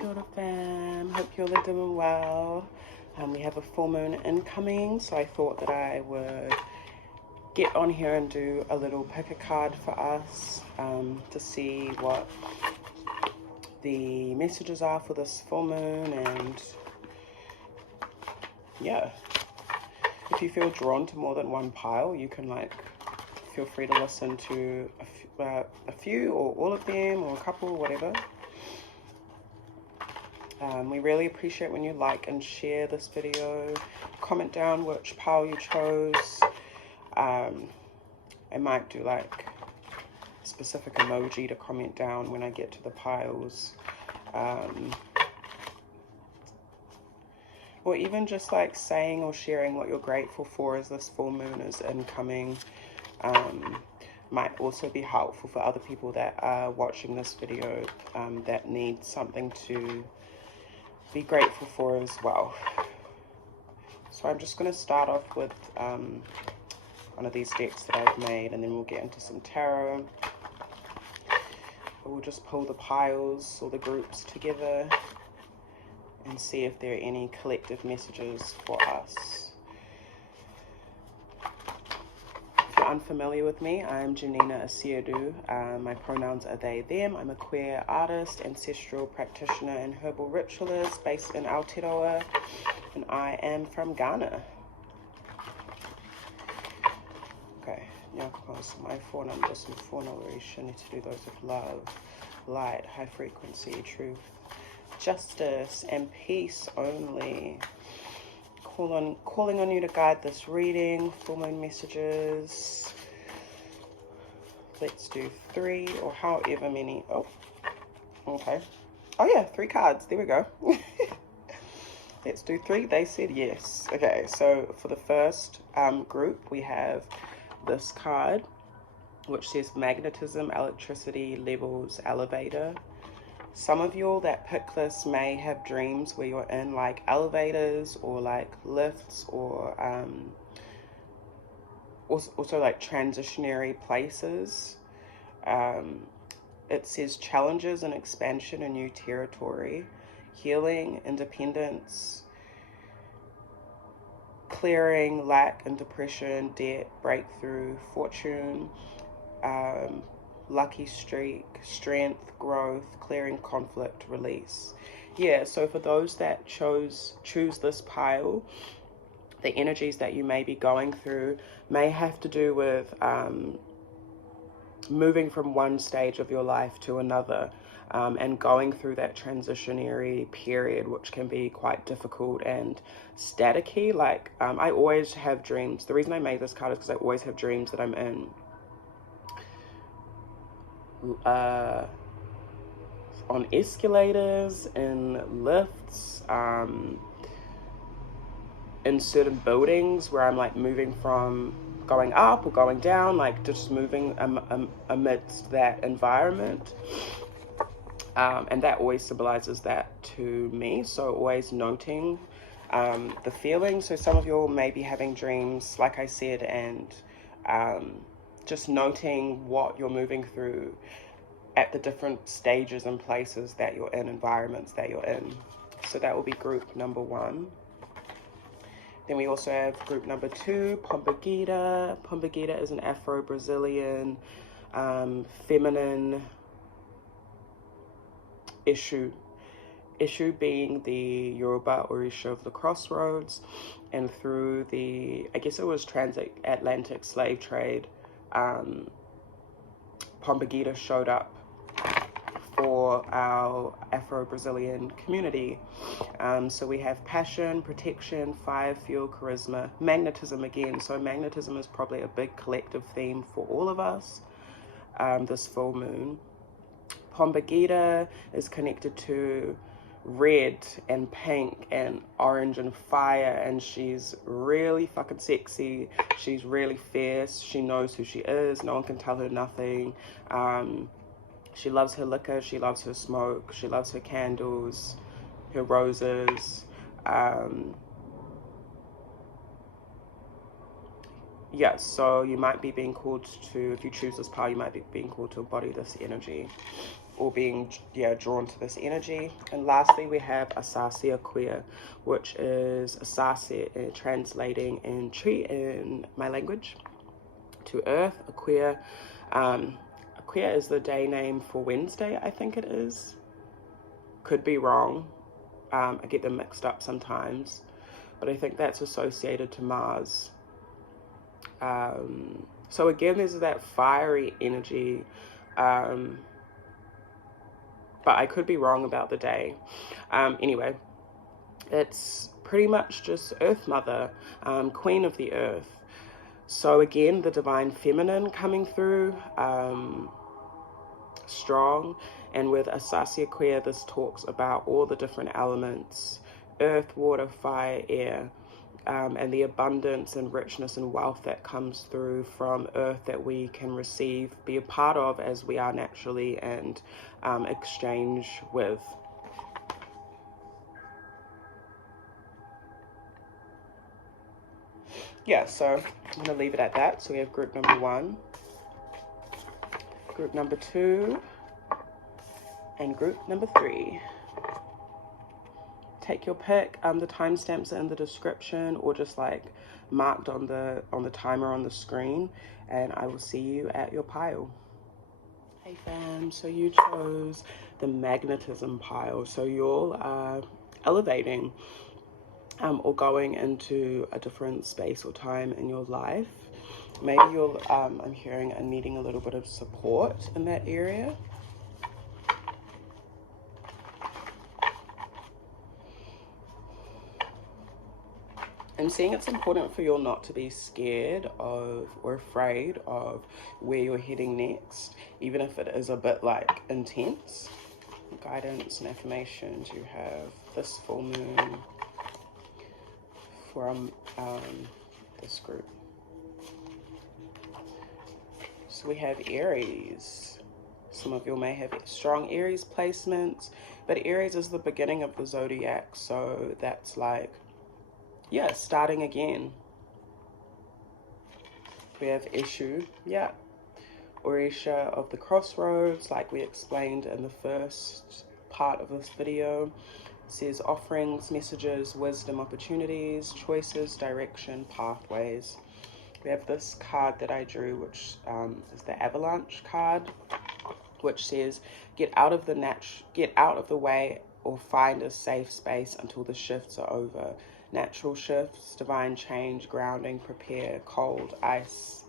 Kia ora fam, hope you're all doing well. We have a full moon incoming, so I thought that I would get on here and do a little pick a card for us to see what the messages are for this full moon. And yeah, if you feel drawn to more than one pile, you can feel free to listen to a few or all of them or a couple, whatever. We really appreciate when you like and share this video. Comment down which pile you chose. I might do a specific emoji to comment down when I get to the piles. Or even just saying or sharing what you're grateful for as this full moon is incoming. Might also be helpful for other people that are watching this video that need something to be grateful for as well. So I'm just going to start off with one of these decks that I've made, and then we'll get into some tarot. We'll just pull the piles or the groups together and see if there are any collective messages for us. If you're unfamiliar with me, I'm Janina Asiedu. My pronouns are they, them. I'm a queer artist, ancestral practitioner, and herbal ritualist based in Aotearoa, and I am from Ghana. Okay, now my four numbers and four narration need to do those of love, light, high frequency, truth, justice, and peace only. Calling on you to guide this reading, full moon messages. Let's do 3 or however many. Oh, okay. Oh yeah, 3 cards. There we go. Let's do 3. They said yes. Okay, so for the first group, we have this card, which says Magnetism, Electricity, Levels, Elevator. Some of you that pick this may have dreams where you're in elevators or lifts or also transitionary places. It says challenges and expansion in new territory, healing, independence, clearing, lack and depression, debt, breakthrough, fortune, lucky streak, strength, growth, clearing conflict, release. Yeah, so for those that choose this pile, the energies that you may be going through may have to do with moving from one stage of your life to another, and going through that transitionary period, which can be quite difficult and staticky. I always have dreams. The reason I made this card is because I always have dreams that I'm in on escalators, in lifts, in certain buildings where I'm moving from going up or going down, just moving amidst that environment. And that always symbolizes that to me. So always noting the feeling. So some of you may be having dreams, like I said, and just noting what you're moving through at the different stages and places that you're in, environments that you're in. So that will be group number 1. Then we also have group number 2, Pomba Gira. Pomba Gira is an Afro-Brazilian feminine issue being the Yoruba Orisha of the crossroads, and through the, I guess it was transatlantic slave trade, Pomba Gira showed up for our Afro-Brazilian community. So we have passion, protection, fire, fuel, charisma, magnetism again. So magnetism is probably a big collective theme for all of us this full moon. Pomba Gira is connected to red and pink and orange and fire, and she's really fucking sexy. She's really fierce. She knows who she is. No one can tell her nothing. She loves her liquor. She loves her smoke. She loves her candles, her roses. yes, so you might be being called to, if you choose this power, you might be being called to embody this energy, or being, yeah, drawn to this energy. And lastly, we have Asaase Akua, which is Asaase, translating in Tree in my language, to Earth. Akua, Akua is the day name for Wednesday, I think it is. Could be wrong. I get them mixed up sometimes, but I think that's associated to Mars. So again, there's that fiery energy, but I could be wrong about the day. Anyway, it's pretty much just Earth Mother, Queen of the Earth. So again, the divine feminine coming through, strong. And with Asaase Akua, this talks about all the different elements: earth, water, fire, air, and the abundance and richness and wealth that comes through from earth that we can receive, be a part of as we are naturally, and exchange with. Yeah, so I'm going to leave it at that. So we have group number 1, group number 2, and group number 3. Take your pick. The timestamps are in the description, or just like marked on the timer on the screen, and I will see you at your pile. Hey fam, so you chose the magnetism pile. So you're elevating, or going into a different space or time in your life. Maybe you're, I'm hearing, and needing a little bit of support in that area. I'm seeing it's important for you all not to be scared of or afraid of where you're heading next, even if it is a bit like intense. Guidance and affirmations, you have this full moon from this group. So we have Aries. Some of you may have strong Aries placements, but Aries is the beginning of the zodiac, so that's like, yeah, starting again. We have Issue, yeah, Orisha of the crossroads, like we explained in the first part of this video. It says offerings, messages, wisdom, opportunities, choices, direction, pathways. We have this card that I drew, which is the Avalanche card, which says get out of the way, or find a safe space until the shifts are over. Natural shifts, divine change, grounding, prepare, cold, ice.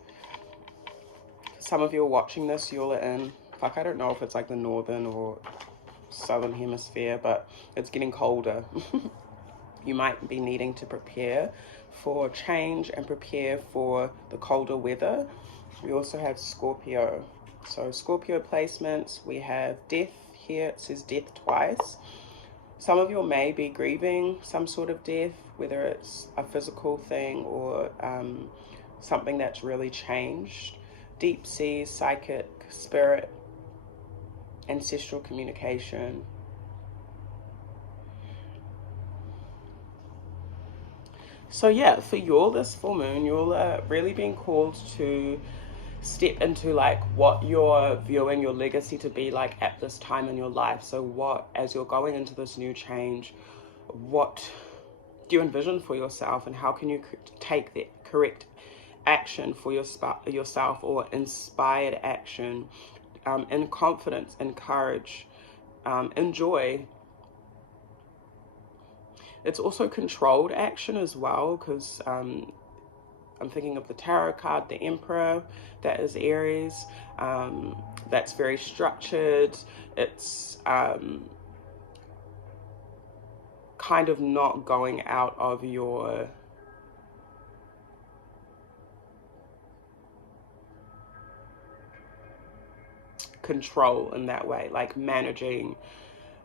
Some of you are watching this, you're in, fuck, I don't know if it's like the northern or southern hemisphere, but it's getting colder. You might be needing to prepare for change and prepare for the colder weather. We also have Scorpio. So Scorpio placements, we have death here. It says death twice. Some of you may be grieving some sort of death, whether it's a physical thing or something that's really changed. Deep sea, psychic, spirit, ancestral communication. So yeah, for you all this full moon, you're really being called to step into like what you're viewing your legacy to be like at this time in your life. So what, as you're going into this new change, what do you envision for yourself, and how can you take the correct action for yourself, or inspired action, in confidence and courage, in joy. It's also controlled action as well, because I'm thinking of the tarot card, the Emperor, that is Aries. That's very structured. It's kind of not going out of your control in that way, like managing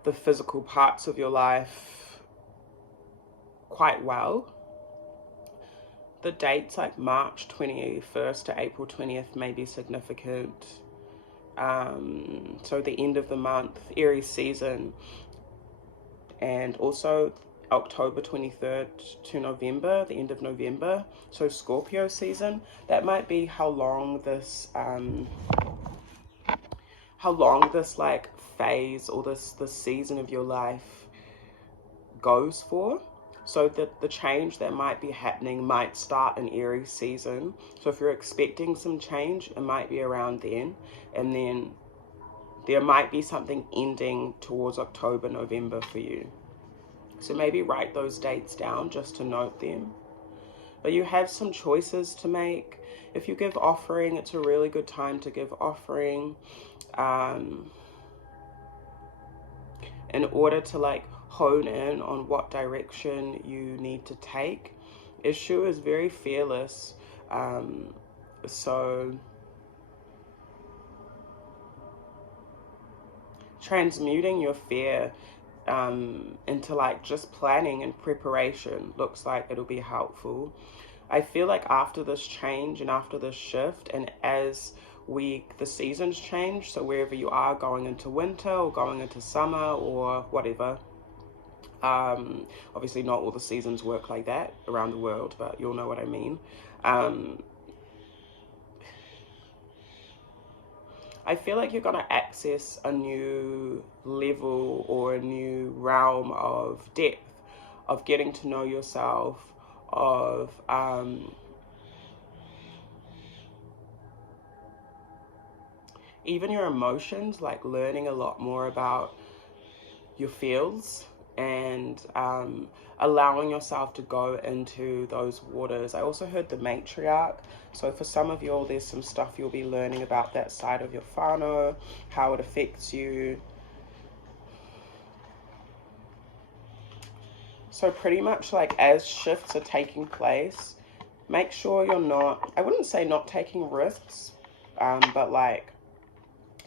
the physical parts of your life quite well. The dates like March 21st to April 20th may be significant. So the end of the month, Aries season, and also October 23rd to November, the end of November, so Scorpio season. That might be how long this like phase or this season of your life goes for. So that the change that might be happening might start in Aries season. So if you're expecting some change, it might be around then. And then there might be something ending towards October, November for you. So maybe write those dates down just to note them. But you have some choices to make. If you give offering, it's a really good time to give offering. In order to like hone in on what direction you need to take. Ishu is very fearless, so transmuting your fear into like just planning and preparation looks like it'll be helpful. I feel like after this change and after this shift, and as the seasons change, so wherever you are, going into winter or going into summer or whatever, obviously not all the seasons work like that around the world, but you'll know what I mean. I feel like you're going to access a new level or a new realm of depth, of getting to know yourself, of even your emotions, like learning a lot more about your feels and allowing yourself to go into those waters. I also heard the matriarch. So for some of you all, there's some stuff you'll be learning about that side of your whānau, how it affects you. So pretty much like as shifts are taking place, make sure you're not, I wouldn't say not taking risks, but like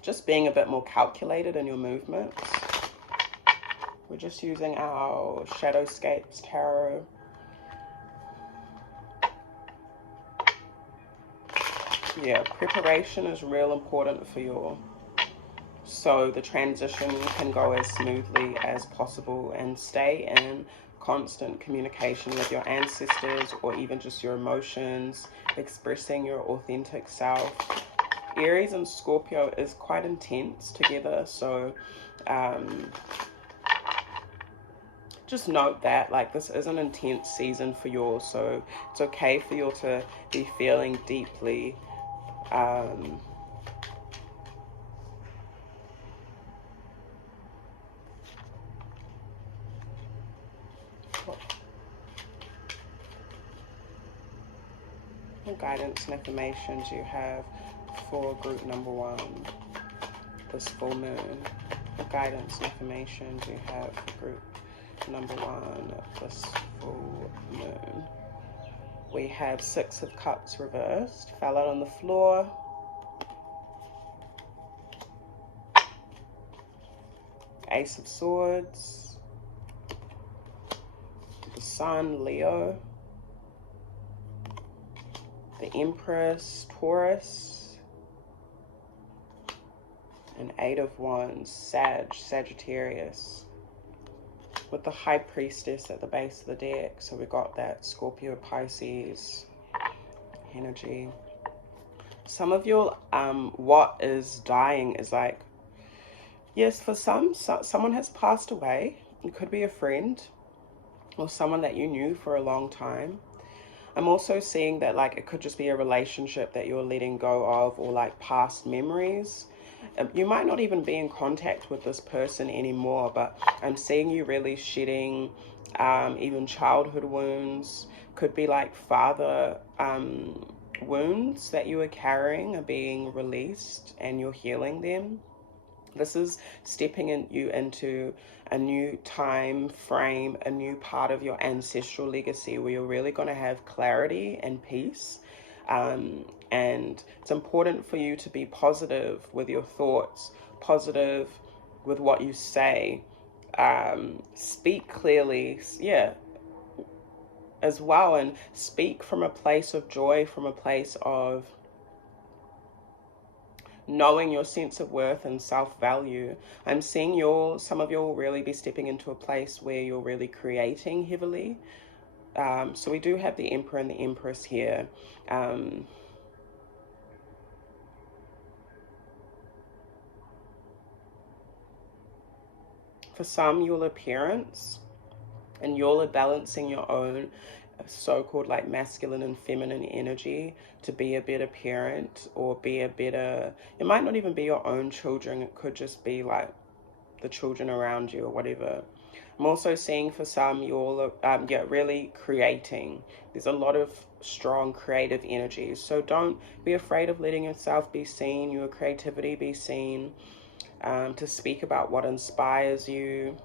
just being a bit more calculated in your movements. We're just using our Shadowscapes Tarot. Yeah, preparation is real important for you, so the transition can go as smoothly as possible, and stay in constant communication with your ancestors or even just your emotions, expressing your authentic self. Aries and Scorpio is quite intense together, so just note that like this is an intense season for you, so it's okay for you to be feeling deeply. What guidance and affirmations you have for group number 1 this full moon? What guidance and affirmations you have for group number 1 this full moon? We have 6 of Cups reversed, fell out on the floor. Ace of Swords, the Sun, Leo, the Empress, Taurus, and 8 of Wands, Sagittarius, with the High Priestess at the base of the deck. So we got that Scorpio, Pisces energy. Some of you, what is dying is like, yes, for someone has passed away. It could be a friend or someone that you knew for a long time. I'm also seeing that like it could just be a relationship that you're letting go of, or like past memories. You might not even be in contact with this person anymore, but I'm seeing you really shedding even childhood wounds. Could be like father wounds that you are carrying are being released and you're healing them. This is stepping into a new time frame, a new part of your ancestral legacy where you're really going to have clarity and peace. And it's important for you to be positive with your thoughts, positive with what you say, speak clearly, yeah, as well, and speak from a place of joy, from a place of knowing your sense of worth and self-value. I'm seeing some of you will really be stepping into a place where you're really creating heavily. So we do have the Emperor and the Empress here. For some, your appearance, and you're balancing your own so-called like masculine and feminine energy to be a better parent or be a better, it might not even be your own children, it could just be like the children around you or whatever. I'm also seeing for some you're really creating. There's a lot of strong creative energies, so don't be afraid of letting yourself be seen, your creativity be seen, to speak about what inspires you.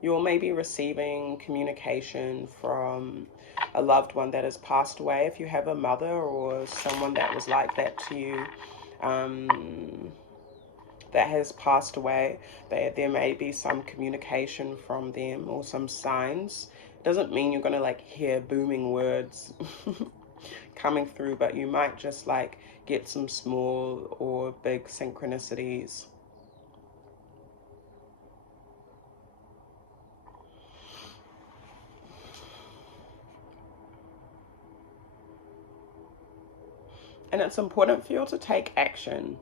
You'll maybe receiving communication from a loved one that has passed away. If you have a mother or someone that was like that to you, that has passed away, there may be some communication from them or some signs. It doesn't mean you're going to like hear booming words coming through, but you might just like get some small or big synchronicities. And it's important for you to take action.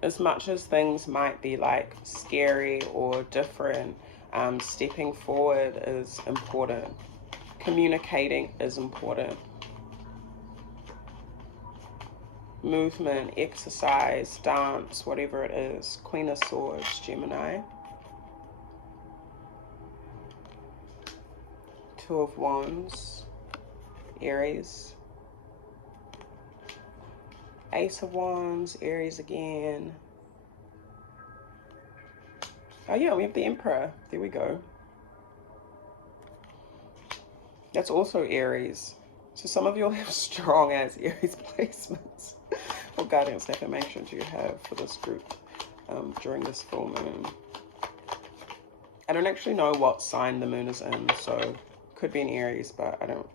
As much as things might be like scary or different, stepping forward is important. Communicating is important. Movement, exercise, dance, whatever it is. Queen of Swords, Gemini. Two of Wands, Aries. Ace of Wands, Aries again. Oh yeah, we have the Emperor. There we go. That's also Aries. So some of you will have strong as Aries placements. What guidance affirmation do you have for this group during this full moon? I don't actually know what sign the moon is in, so could be in Aries, but I don't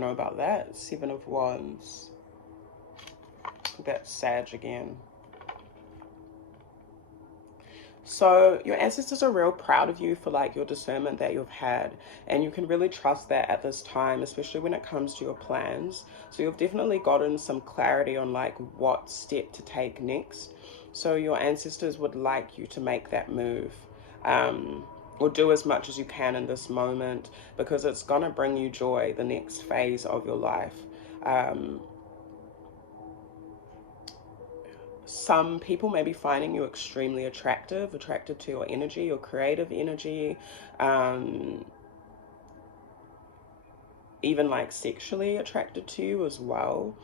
know about that. Seven of Wands. That's Sag again. So your ancestors are real proud of you for like your discernment that you've had, and you can really trust that at this time, especially when it comes to your plans. So you've definitely gotten some clarity on like what step to take next. So your ancestors would like you to make that move, or do as much as you can in this moment, because it's gonna bring you joy the next phase of your life. Some people may be finding you extremely attracted to your energy, your creative energy, even like sexually attracted to you as well.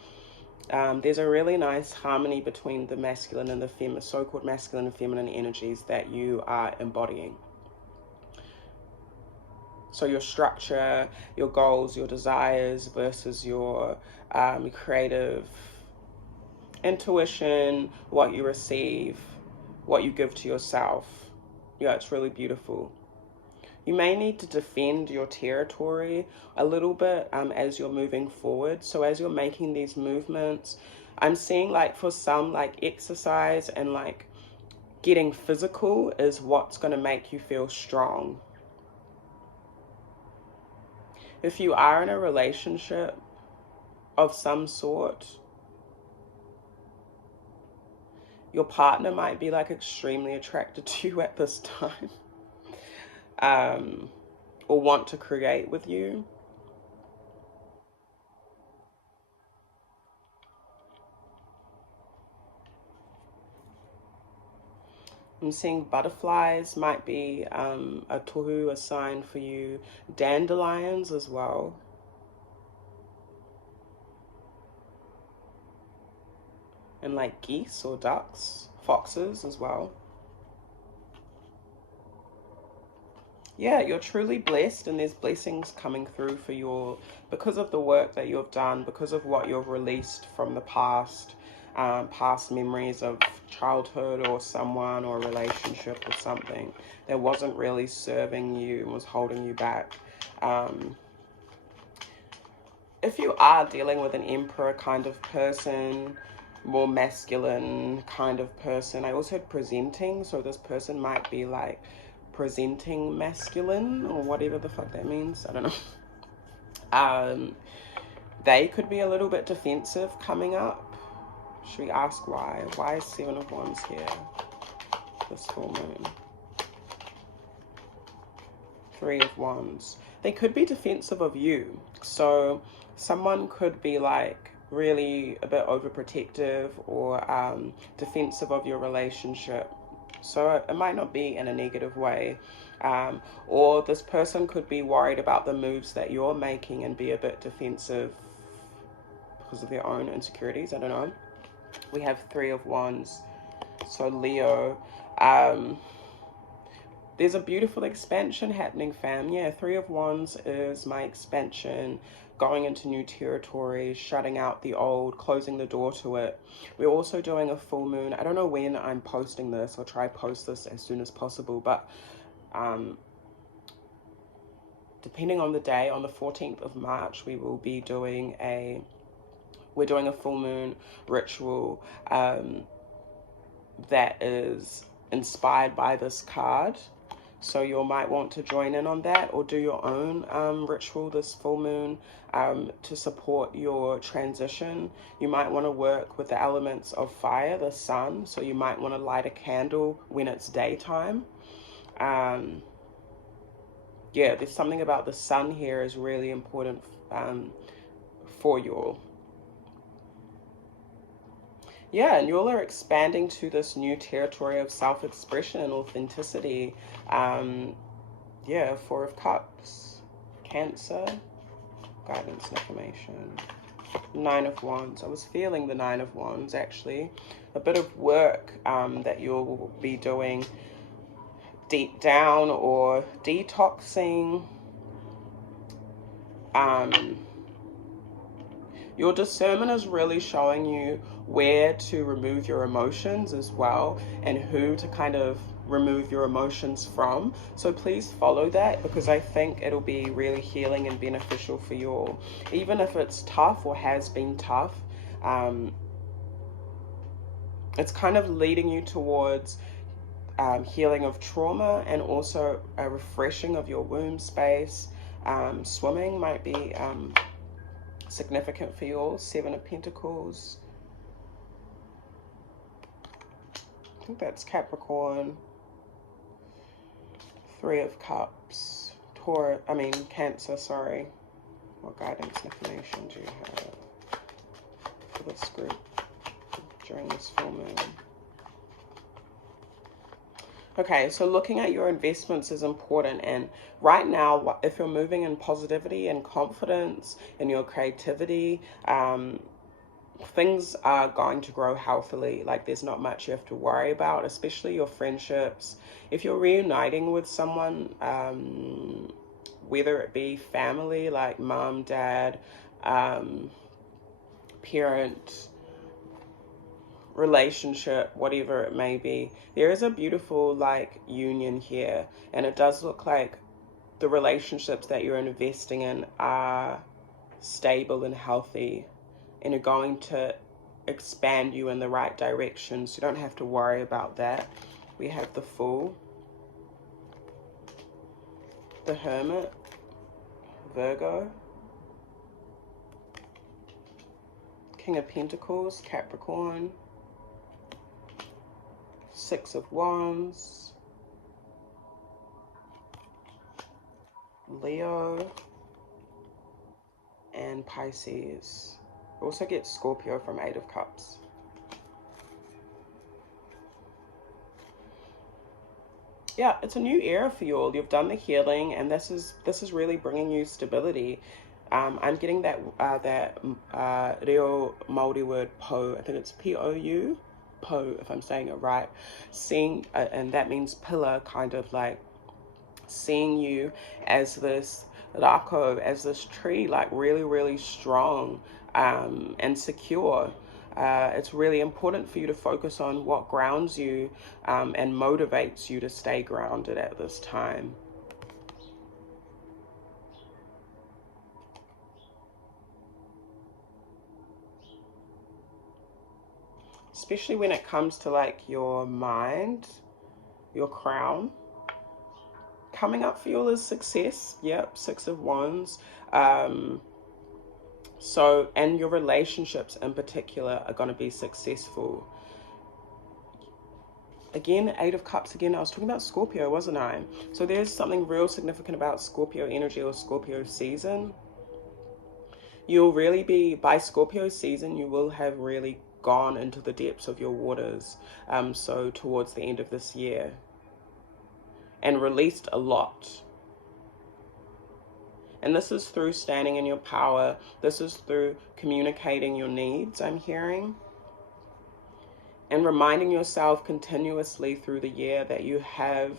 There's a really nice harmony between the masculine and the feminine, so-called masculine and feminine energies that you are embodying. So your structure, your goals, your desires versus your creative intuition, what you receive, what you give to yourself. Yeah, it's really beautiful. You may need to defend your territory a little bit as you're moving forward. So as you're making these movements, I'm seeing like for some, like exercise and like getting physical is what's going to make you feel strong. If you are in a relationship of some sort, your partner might be like extremely attracted to you at this time, or want to create with you. I'm seeing butterflies might be a tohu, a sign for you. Dandelions as well. And like geese or ducks, foxes as well. Yeah, you're truly blessed, and there's blessings coming through for your, because of the work that you've done, because of what you've released from the past, past memories of childhood or someone or a relationship or something that wasn't really serving you and was holding you back. if you are dealing with an emperor kind of person, more masculine kind of person, I also had presenting, so this person might be like presenting masculine or whatever the fuck that means. I don't know. They could be a little bit defensive coming up. Should we ask why? Why is 7 of Wands here? This full moon. 3 of Wands. They could be defensive of you. So someone could be like really a bit overprotective or defensive of your relationship. So it might not be in a negative way. Or this person could be worried about the moves that you're making and be a bit defensive because of their own insecurities. I don't know. We have 3 of Wands. So Leo. There's a beautiful expansion happening, fam. Yeah, 3 of Wands is my expansion, going into new territory, shutting out the old, closing the door to it. We're also doing a full moon. I don't know when I'm posting this. I'll try post this as soon as possible, but depending on the day, on the 14th of March, we will be doing we're doing a full moon ritual that is inspired by this card. So you might want to join in on that or do your own ritual this full moon to support your transition. You might want to work with the elements of fire, the sun. So you might want to light a candle when it's daytime. Yeah, there's something about the sun here is really important for you all. Yeah, and you all are expanding to this new territory of self-expression and authenticity. Yeah, 4 of Cups, Cancer, guidance and information. 9 of Wands. I was feeling the 9 of Wands, actually. A bit of work that you'll be doing deep down or detoxing. Your discernment is really showing you where to remove your emotions as well and who to kind of remove your emotions from. So please follow that because I think it'll be really healing and beneficial for you all. Even if it's tough or has been tough, it's kind of leading you towards healing of trauma and also a refreshing of your womb space. Swimming might be significant for you all. 7 of Pentacles. I think that's Capricorn. 3 of Cups. Cancer, sorry. What guidance information do you have for this group during this full moon? Okay, so looking at your investments is important, and right now, if you're moving in positivity and confidence in your creativity, things are going to grow healthily. Like there's not much you have to worry about, especially your friendships. If you're reuniting with someone, whether it be family, like mom, dad, parent, relationship, whatever it may be, there is a beautiful like union here, and it does look like the relationships that you're investing in are stable and healthy and are going to expand you in the right direction, so you don't have to worry about that. We have the Fool, the Hermit, Virgo, King of Pentacles, Capricorn, 6 of Wands, Leo, and Pisces. We also get Scorpio from 8 of Cups. Yeah, it's a new era for you all. You've done the healing, and this is really bringing you stability. I'm getting that Reo Māori word po. I think it's P-O-U, po, if I'm saying it right. Seeing, and that means pillar, kind of like seeing you as this rako, as this tree, like really, really strong and secure. It's really important for you to focus on what grounds you and motivates you to stay grounded at this time. especially when it comes to like your mind, your crown. Coming up for you all is success. Yep, 6 of Wands. So, and your relationships in particular are going to be successful. Again, 8 of Cups again. I was talking about Scorpio, wasn't I? So there's something real significant about Scorpio energy or Scorpio season. You'll really be, by Scorpio season, you will have really gone into the depths of your waters. So towards the end of this year. And released a lot. And this is through standing in your power. This is through communicating your needs, I'm hearing. And reminding yourself continuously through the year that you have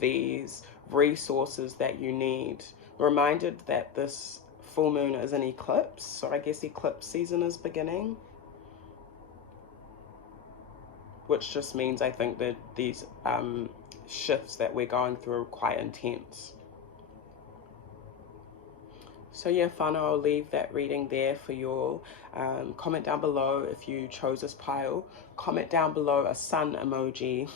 these resources that you need. Reminded that this full moon is an eclipse. So I guess eclipse season is beginning. Which just means I think that these shifts that we're going through are quite intense. So yeah, whānau, I'll leave that reading there for you all. Comment down below if you chose this pile. Comment down below a sun emoji.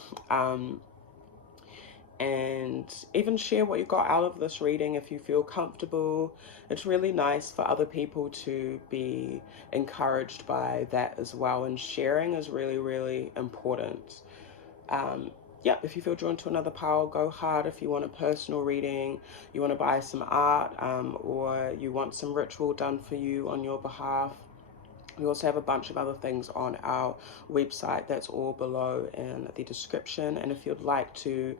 And even share what you got out of this reading if you feel comfortable. It's really nice for other people to be encouraged by that as well. And sharing is really, really important. Yeah, if you feel drawn to another pile, go hard. If you want a personal reading, you want to buy some art, or you want some ritual done for you on your behalf. We also have a bunch of other things on our website. That's all below in the description. And if you'd like to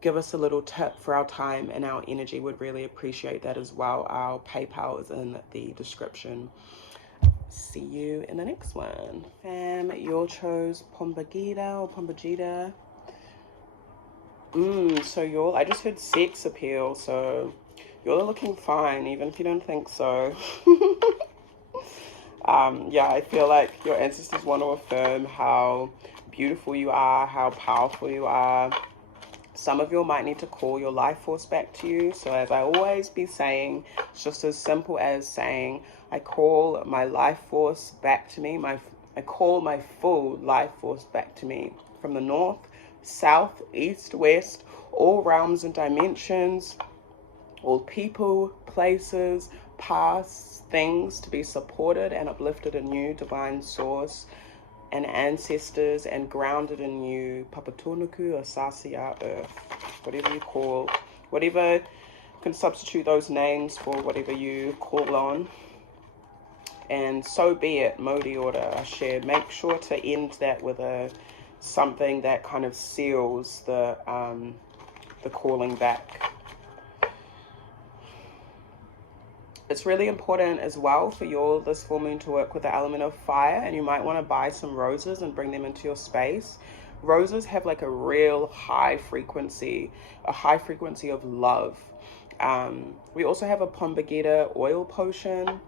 give us a little tip for our time and our energy, we'd really appreciate that as well. Our PayPal is in the description. See you in the next one. Fam, you chose Pomba Gira or Pomba Gira. So y'all, I just heard sex appeal, so y'all are looking fine, even if you don't think so. Yeah, I feel like your ancestors want to affirm how beautiful you are, how powerful you are. Some of you might need to call your life force back to you. So as I always be saying, it's just as simple as saying, I call my life force back to me. I call my full life force back to me from the north, south, east, west, all realms and dimensions, all people, places, past things to be supported and uplifted in you, divine source, and ancestors, and grounded in you, Papatunuku, Asaase Akua, earth, whatever you call, whatever can substitute those names for whatever you call on. And so be it, Modi order, I shared. Make sure to end that with something that kind of seals the calling back. It's really important as well for this full moon to work with the element of fire, and you might want to buy some roses and bring them into your space. Roses have like a real high frequency of love. We also have a Pomba Gira oil potion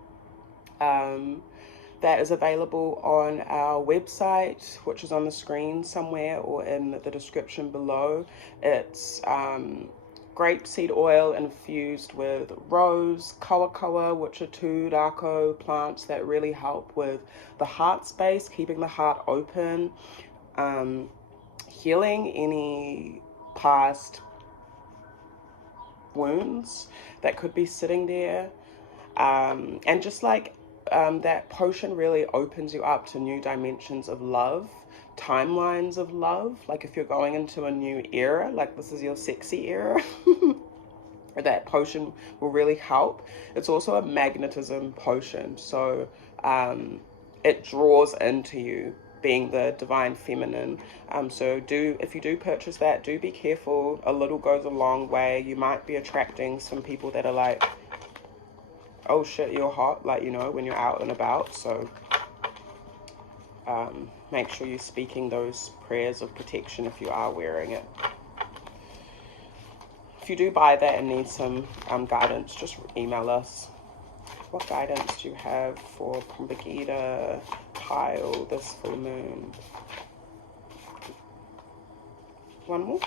that is available on our website, which is on the screen somewhere or in the description below. It's grapeseed oil infused with rose, kawa, which are 2 rako plants that really help with the heart space, keeping the heart open, healing any past wounds that could be sitting there, and just like that potion really opens you up to new dimensions of love, timelines of love. Like if you're going into a new era, like this is your sexy era, that potion will really help. It's also a magnetism potion, so it draws into you, being the divine feminine. So if you do purchase that, do be careful. A little goes a long way. You might be attracting some people that are like, oh shit, you're hot, like, you know, when you're out and about. So make sure you're speaking those prayers of protection if you are wearing it. If you do buy that and need some guidance, just email us. What guidance do you have for Pomba Gira pile this full moon? One more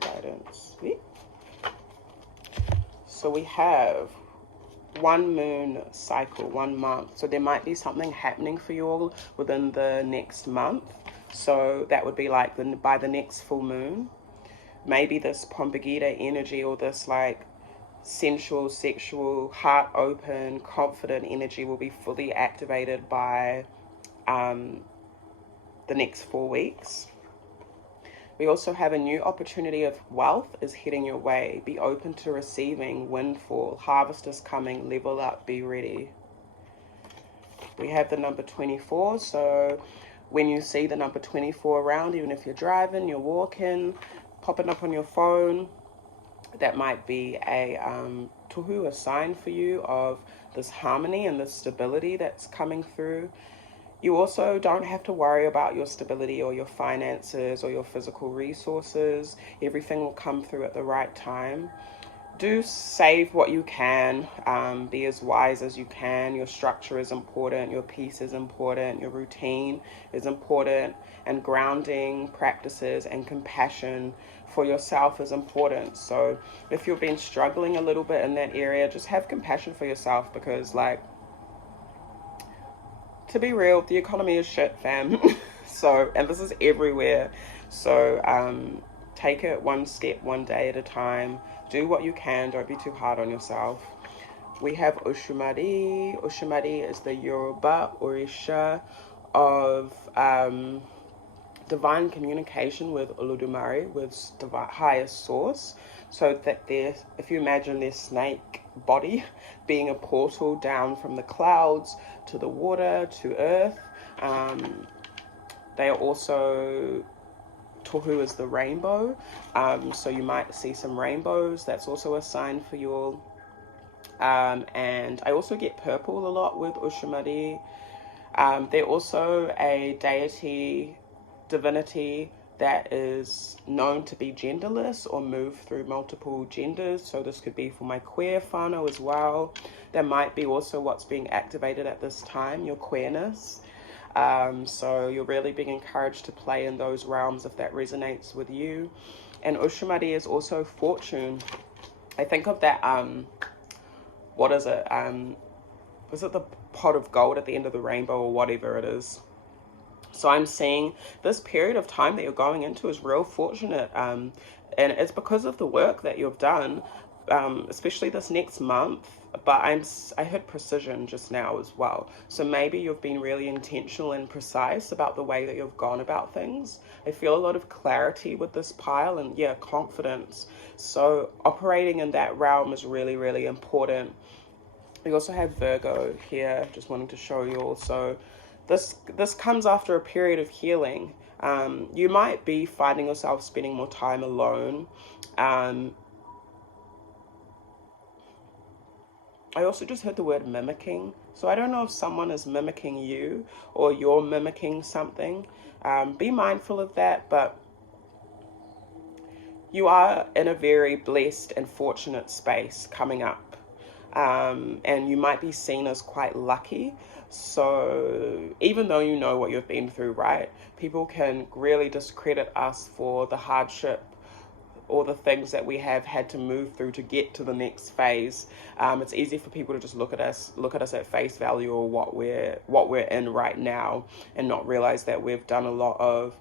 guidance. So we have 1 moon cycle, 1 month. So there might be something happening for you all within the next month. So that would be like by the next full moon. Maybe this Pomba Gira energy, or this like sensual, sexual, heart open, confident energy will be fully activated by the next 4 weeks. We also have a new opportunity of wealth is heading your way. Be open to receiving, windfall, harvest is coming, level up, be ready. We have the number 24, so when you see the number 24 around, even if you're driving, you're walking, popping up on your phone, that might be a tohu, a sign for you of this harmony and this stability that's coming through. You also don't have to worry about your stability or your finances or your physical resources. Everything will come through at the right time. Do save what you can. Be as wise as you can. Your structure is important. Your peace is important. Your routine is important. And grounding practices and compassion for yourself is important. So if you've been struggling a little bit in that area, just have compassion for yourself, because like, to be real, the economy is shit, fam. So, and this is everywhere. So take it one step, one day at a time. Do what you can. Don't be too hard on yourself. We have Oshumari. Oshumari is the Yoruba Orisha of divine communication with Olodumare, with divine, highest source. So that if you imagine their snake body being a portal down from the clouds to the water to earth. They are also, tohu is the rainbow. So you might see some rainbows. That's also a sign for you all. And I also get purple a lot with Oshumari. They're also a deity, divinity that is known to be genderless or move through multiple genders. So this could be for my queer whānau as well. That might be also what's being activated at this time, your queerness. So you're really being encouraged to play in those realms if that resonates with you. And Oshumari is also fortune. I think of that, what is it? Was it the pot of gold at the end of the rainbow or whatever it is? So I'm seeing this period of time that you're going into is real fortunate. And it's because of the work that you've done, especially this next month. But I heard precision just now as well. So maybe you've been really intentional and precise about the way that you've gone about things. I feel a lot of clarity with this pile, and yeah, confidence. So operating in that realm is really, really important. We also have Virgo here, just wanting to show you also. This comes after a period of healing. You might be finding yourself spending more time alone. I also just heard the word mimicking. So I don't know if someone is mimicking you or you're mimicking something. Be mindful of that, but you are in a very blessed and fortunate space coming up. And you might be seen as quite lucky. So even though you know what you've been through, right, people can really discredit us for the hardship or the things that we have had to move through to get to the next phase. It's easy for people to just look at us at face value, or what we're in right now, and not realize that we've done a lot of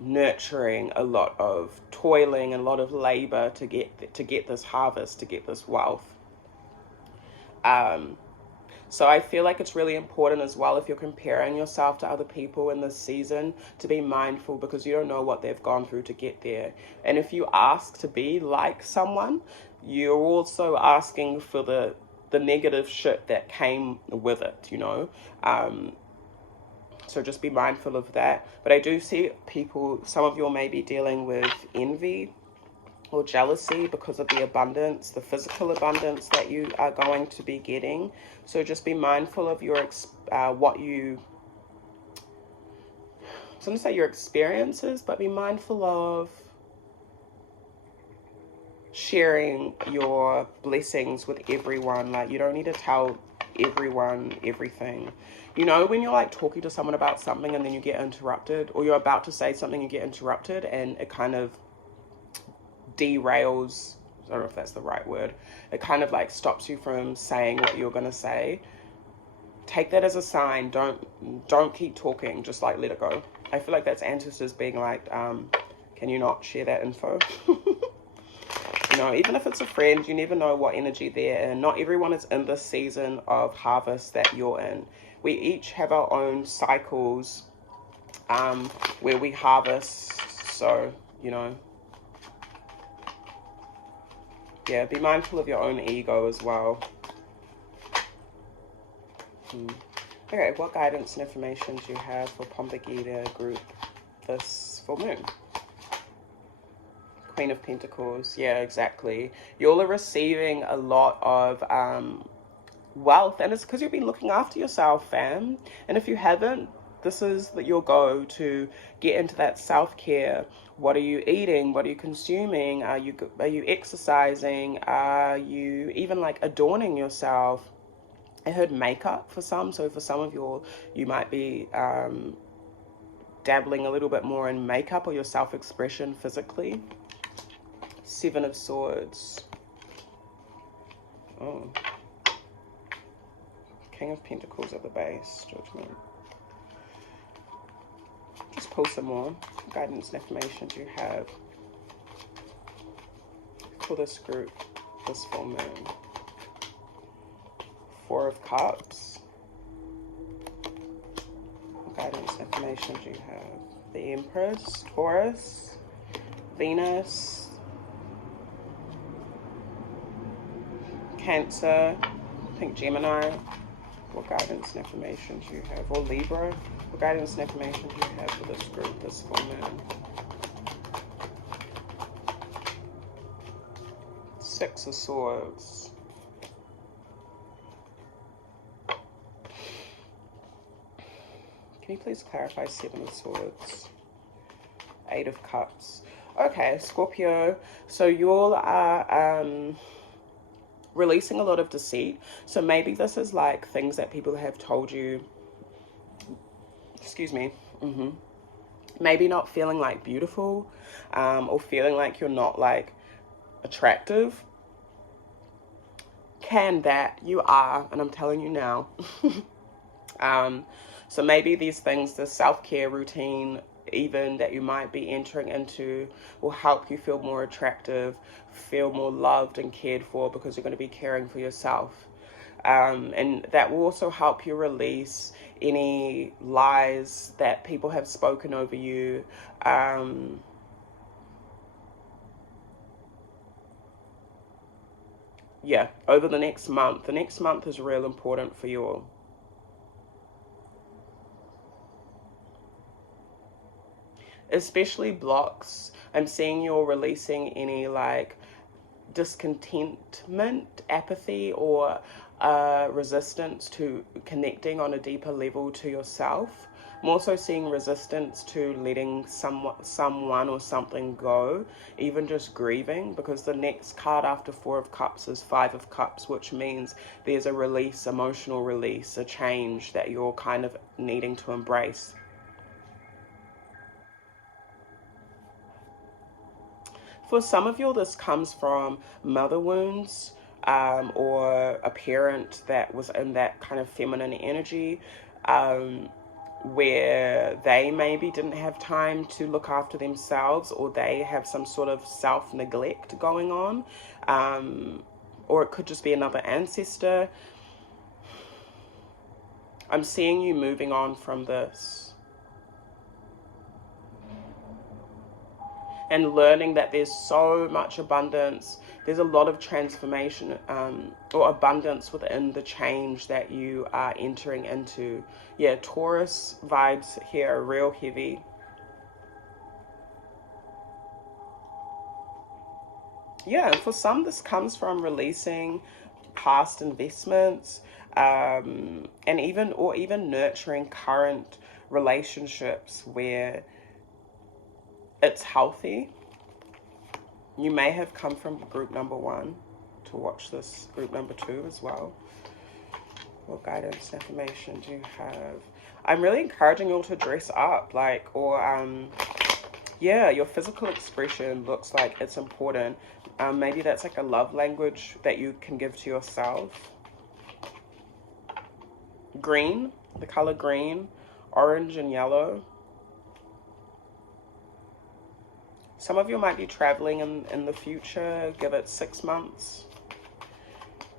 nurturing, a lot of toiling, a lot of labor to get this harvest, to get this wealth. So I feel like it's really important as well, if you're comparing yourself to other people in this season, to be mindful, because you don't know what they've gone through to get there. And if you ask to be like someone, you're also asking for the negative shit that came with it, you know. So just be mindful of that. But I do see people, some of you may be dealing with envy or jealousy because of the abundance, the physical abundance that you are going to be getting. So just be mindful of your I was going to say your experiences, but be mindful of sharing your blessings with everyone. Like, you don't need to tell everyone everything. You know, when you're like talking to someone about something and then you get interrupted, or you're about to say something, you get interrupted, and it kind of derails, I don't know if that's the right word, it kind of like stops you from saying what you're going to say. take that as a sign. Don't keep talking, just like let it go. I feel like that's ancestors being like, can you not share that info? You know, even if it's a friend, you never know what energy they're in. Not everyone is in this season of harvest that you're in. We each have our own cycles where we harvest. So, you know, yeah, be mindful of your own ego as well. Okay, what guidance and information do you have for Pomba Gira group this full moon? Queen of Pentacles. Yeah, exactly. You all are receiving a lot of wealth, and it's because you've been looking after yourself, fam. And if you haven't, this is your go to get into that self-care. What are you eating? What are you consuming? Are you exercising? Are you even like adorning yourself? I heard makeup for some, so for some of you might be dabbling a little bit more in makeup or your self-expression physically. Seven of Swords. Oh. King of Pentacles at the base. Judgment. Just pull some more. What guidance and information do you have for this group this full moon? Four of Cups. What guidance and information do you have? The Empress, Taurus, Venus, Cancer, I think Gemini. What guidance and information do you have? Or Libra. What guidance and information do you have for this group this full moon? Six of Swords. Can you please clarify Seven of Swords? Eight of Cups. Okay, Scorpio. So you all are releasing a lot of deceit. So maybe this is like things that people have told you. Excuse me. Maybe not feeling like beautiful, or feeling like you're not like attractive. You are, and I'm telling you now. So maybe these things, the self-care routine even that you might be entering into, will help you feel more attractive, feel more loved and cared for, because you're going to be caring for yourself. And that will also help you release any lies that people have spoken over you. Yeah, over the next month. The next month is real important for you all. Especially blocks. I'm seeing you're releasing any like discontentment, apathy, or resistance to connecting on a deeper level to yourself. I'm also seeing resistance to letting someone or something go, even just grieving, because the next card after Four of Cups is Five of Cups, which means there's a release, emotional release, a change that you're kind of needing to embrace. For some of you, this comes from mother wounds, or a parent that was in that kind of feminine energy, where they maybe didn't have time to look after themselves, or they have some sort of self-neglect going on, or it could just be another ancestor. I'm seeing you moving on from this and learning that there's so much abundance. There's a lot of transformation, or abundance within the change that you are entering into. Yeah, Taurus vibes here are real heavy. Yeah, and for some, this comes from releasing past investments, and even nurturing current relationships where it's healthy. You may have come from group number 1 to watch this group number 2 as well. What guidance and information do you have? I'm really encouraging you all to dress up, yeah, your physical expression looks like it's important. Maybe that's like a love language that you can give to yourself. green, the color green, orange and yellow. Some of you might be traveling in the future. Give it 6 months,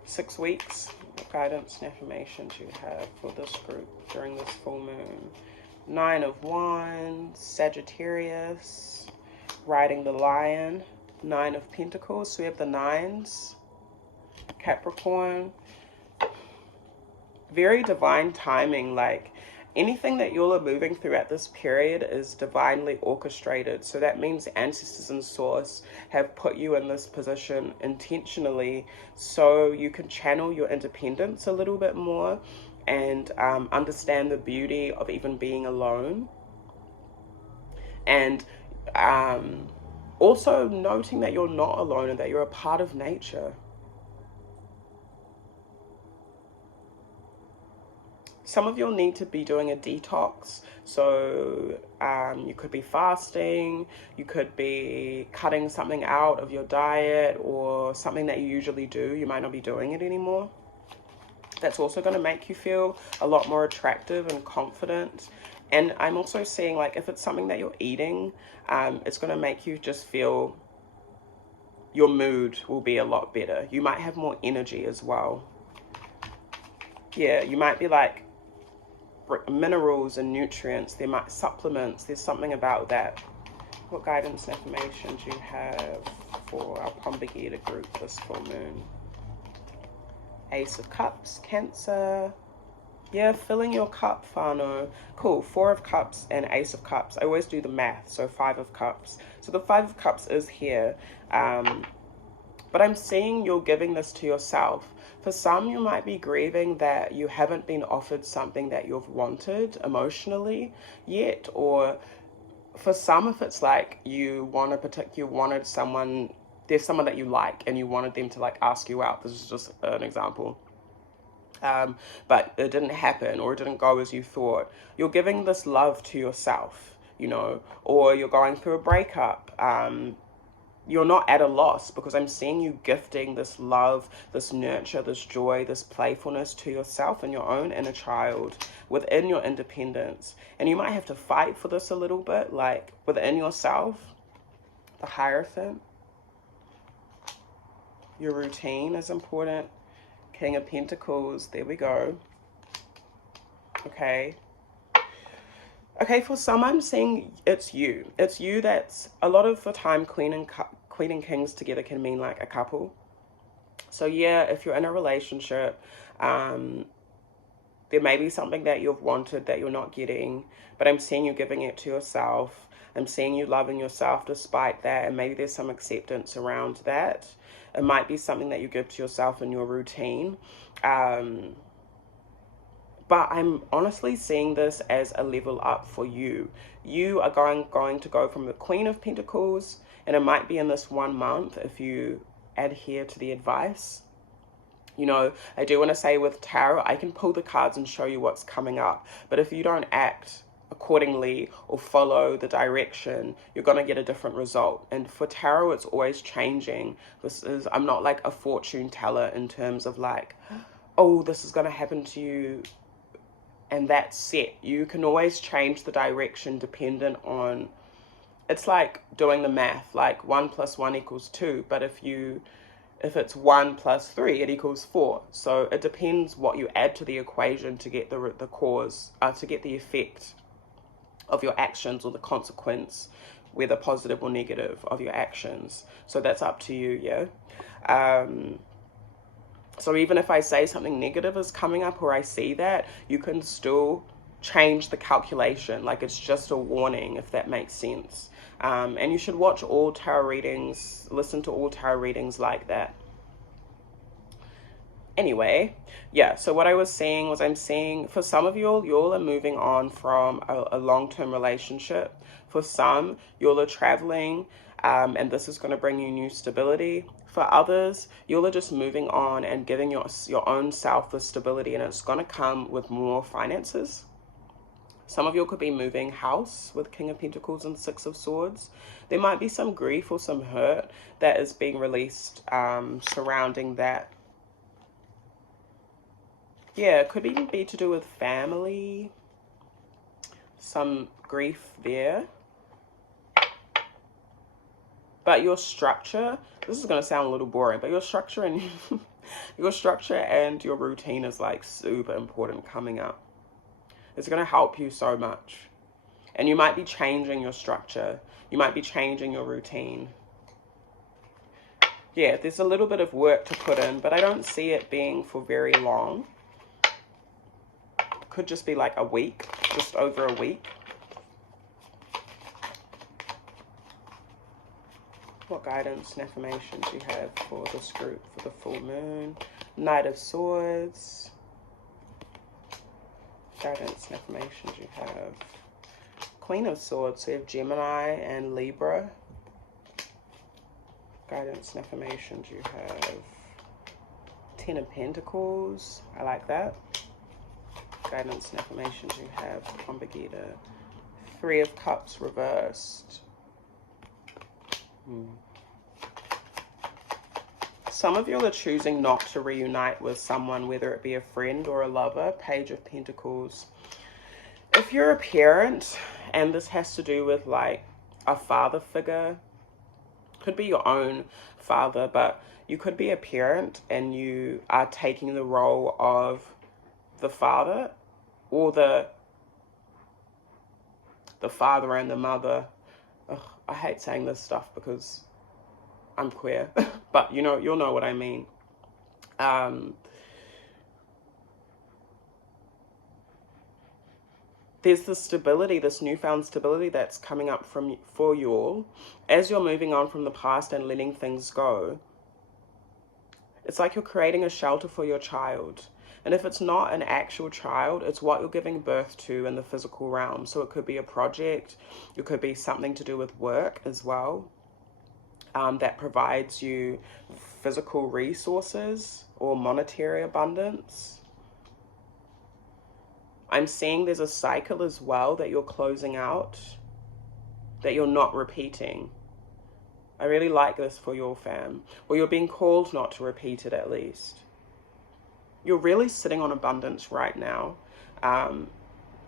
6 weeks. What guidance and affirmations you have for this group during this full moon? 9 of Wands, Sagittarius, riding the lion, 9 of Pentacles. So we have the 9s, Capricorn. Very divine timing, like anything that you're moving through at this period is divinely orchestrated. So that means ancestors and source have put you in this position intentionally so you can channel your independence a little bit more and understand the beauty of even being alone. And also noting that you're not alone and that you're a part of nature. Some of you'll need to be doing a detox. So you could be fasting, you could be cutting something out of your diet or something that you usually do. You might not be doing it anymore. That's also going to make you feel a lot more attractive and confident. And I'm also seeing, like, if it's something that you're eating, it's going to make you just feel your mood will be a lot better. You might have more energy as well. Yeah, you might be like minerals and nutrients. There might supplements. There's something about that. What guidance and affirmations you have for our Pomba Gira group this full moon? Ace of Cups, Cancer. Yeah, filling your cup, whānau. Cool, 4 of Cups and Ace of Cups. I always do the math, so 5 of Cups. So the 5 of Cups is here. But I'm seeing you're giving this to yourself. For some, you might be grieving that you haven't been offered something that you've wanted emotionally yet. Or for some, if it's like you wanted someone, there's someone that you like and you wanted them to like ask you out. This is just an example. But it didn't happen or it didn't go as you thought. You're giving this love to yourself, you know, or you're going through a breakup. You're not at a loss because I'm seeing you gifting this love, this nurture, this joy, this playfulness to yourself and your own inner child within your independence. And you might have to fight for this a little bit, like within yourself. The Hierophant. Your routine is important. King of Pentacles, there we go. Okay. Okay, for some, I'm seeing it's you. It's you that's, a lot of the time, Queen and Kings together can mean like a couple. So yeah, if you're in a relationship, there may be something that you've wanted that you're not getting, but I'm seeing you giving it to yourself. I'm seeing you loving yourself despite that, and maybe there's some acceptance around that. It might be something that you give to yourself in your routine. But I'm honestly seeing this as a level up for you. You are going to go from the Queen of Pentacles, and it might be in this 1 month if you adhere to the advice. You know, I do want to say with tarot, I can pull the cards and show you what's coming up. But if you don't act accordingly or follow the direction, you're going to get a different result. And for tarot, it's always changing. I'm not like a fortune teller in terms of like, oh, this is going to happen to you and that's set. You can always change the direction dependent on, it's like doing the math, like 1 + 1 = 2. But if it's 1 + 3, it equals 4. So it depends what you add to the equation to get the cause, to get the effect of your actions or the consequence, whether positive or negative, of your actions. So that's up to you, yeah? So even if I say something negative is coming up or I see that, you can still change the calculation. Like it's just a warning, if that makes sense. And you should watch all tarot readings, listen to all tarot readings like that. Anyway, yeah, so what I was saying was I'm seeing for some of you all are moving on from a long-term relationship. For some, you all are traveling, and this is going to bring you new stability. For others, you all are just moving on and giving your own self the stability, and it's going to come with more finances. Some of you could be moving house with King of Pentacles and 6 of Swords. There might be some grief or some hurt that is being released surrounding that. Yeah, it could even be to do with family, some grief there. But your structure, this is going to sound a little boring, but your structure and your structure and your routine is like super important coming up. It's going to help you so much. And you might be changing your structure. You might be changing your routine. Yeah, there's a little bit of work to put in, but I don't see it being for very long. Could just be like a week, just over a week. What guidance and affirmations you have for this group for the full moon? Knight of Swords. Guidance and affirmations you have. Queen of Swords, so you have Gemini and Libra. Guidance and affirmations you have. Ten of Pentacles, I like that. Guidance and affirmations you have. Pomba Gira. Three of Cups reversed. Some of you are choosing not to reunite with someone, whether it be a friend or a lover. Page of Pentacles. If you're a parent, and this has to do with like a father figure, could be your own father, but you could be a parent and you are taking the role of the father, or the father and the mother. Ugh, I hate saying this stuff because I'm queer, but you know, you'll know what I mean. There's this stability, this newfound stability that's coming up for you all as you're moving on from the past and letting things go. It's like you're creating a shelter for your child. And if it's not an actual child, it's what you're giving birth to in the physical realm. So it could be a project, it could be something to do with work as well, that provides you physical resources or monetary abundance. I'm seeing there's a cycle as well that you're closing out, that you're not repeating. I really like this for your fam. Or you're being called not to repeat it at least. You're really sitting on abundance right now,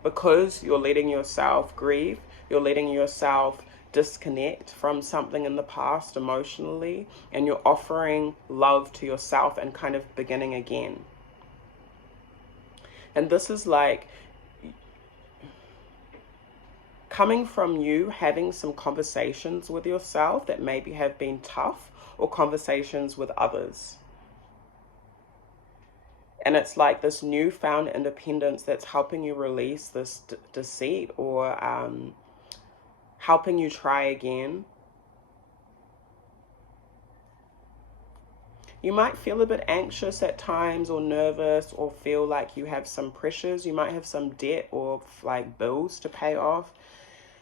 because you're letting yourself grieve, you're letting yourself disconnect from something in the past emotionally, and you're offering love to yourself and kind of beginning again. And this is like coming from you having some conversations with yourself that maybe have been tough, or conversations with others. And it's like this newfound independence that's helping you release this deceit, or helping you try again. You might feel a bit anxious at times, or nervous, or feel like you have some pressures. You might have some debt or like bills to pay off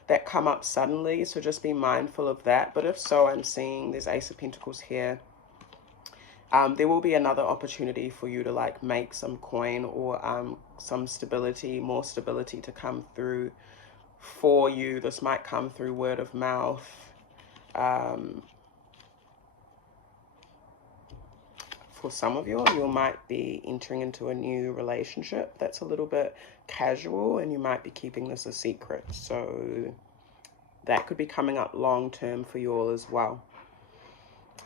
that come up suddenly. So just be mindful of that. But if so, I'm seeing there's Ace of Pentacles here. There will be another opportunity for you to like make some coin, or some stability, more stability to come through for you. This might come through word of mouth. For some of you, you might be entering into a new relationship that's a little bit casual, and you might be keeping this a secret. So that could be coming up long term for you all as well.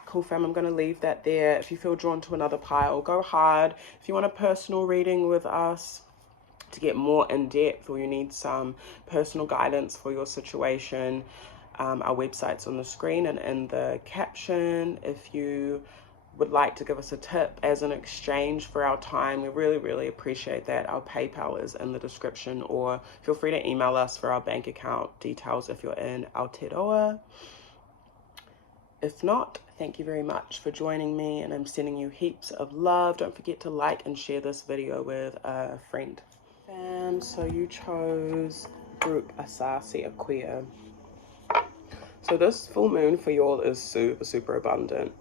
Cool, fam, I'm going to leave that there. If you feel drawn to another pile, go hard. If you want a personal reading with us to get more in depth, or you need some personal guidance for your situation, our website's on the screen and in the caption. If you would like to give us a tip as an exchange for our time, we really, really appreciate that. Our PayPal is in the description, or feel free to email us for our bank account details if you're in Aotearoa. If not, thank you very much for joining me, and I'm sending you heaps of love. Don't forget to like and share this video with a friend. And so you chose group Asaase Akua. So this full moon for you all is super, super abundant.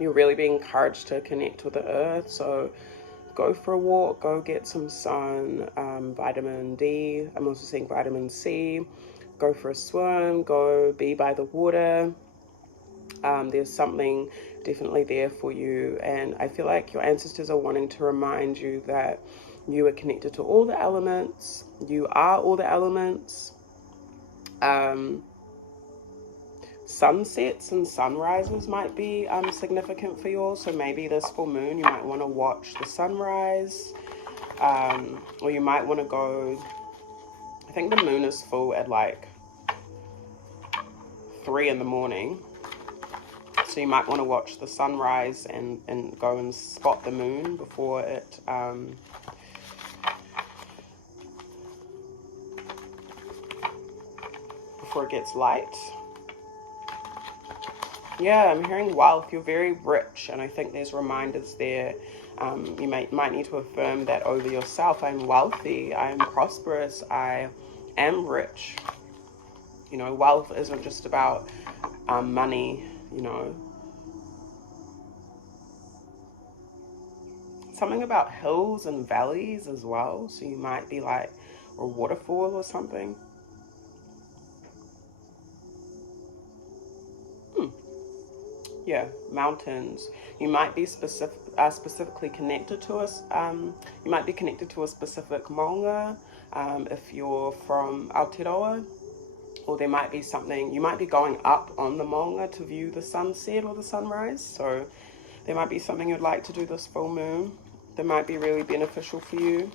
You're really being encouraged to connect with the earth. So go for a walk, go get some sun, vitamin D. I'm also seeing vitamin C. Go for a swim, go be by the water. There's something definitely there for you, and I feel like your ancestors are wanting to remind you that you are connected to all the elements. You are all the elements. Sunsets and sunrises might be significant for you all. So maybe this full moon, you might want to watch the sunrise, or you might want to go, I think the moon is full at like 3 in the morning. So you might want to watch the sunrise and go and spot the moon before it gets light. Yeah, I'm hearing wealth. You're very rich, and I think there's reminders there. You might need to affirm that over yourself. I'm wealthy, I'm prosperous, I am rich. You know, wealth isn't just about money, you know. Something about hills and valleys as well. So you might be like a waterfall or something. Yeah, mountains. You might be specifically connected to us. You might be connected to a specific maunga if you're from Aotearoa, or there might be something. You might be going up on the maunga to view the sunset or the sunrise. So there might be something you'd like to do this full moon that might be really beneficial for you.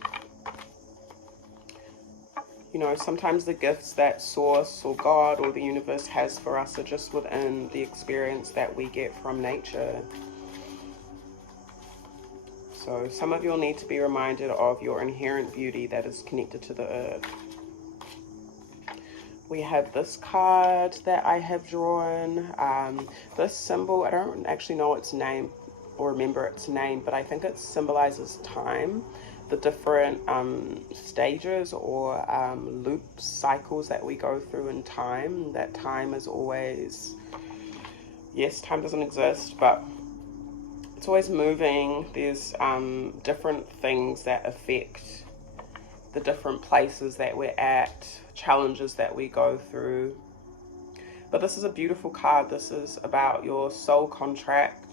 You know, sometimes the gifts that Source or God or the universe has for us are just within the experience that we get from nature. So some of you will need to be reminded of your inherent beauty that is connected to the earth. We have this card that I have drawn. This symbol, I don't actually know its name or remember its name, but I think it symbolizes time. The different stages or loop cycles that we go through in time. That time is always, yes, time doesn't exist, but it's always moving. There's different things that affect the different places that we're at, challenges that we go through. But this is a beautiful card. This is about your soul contract,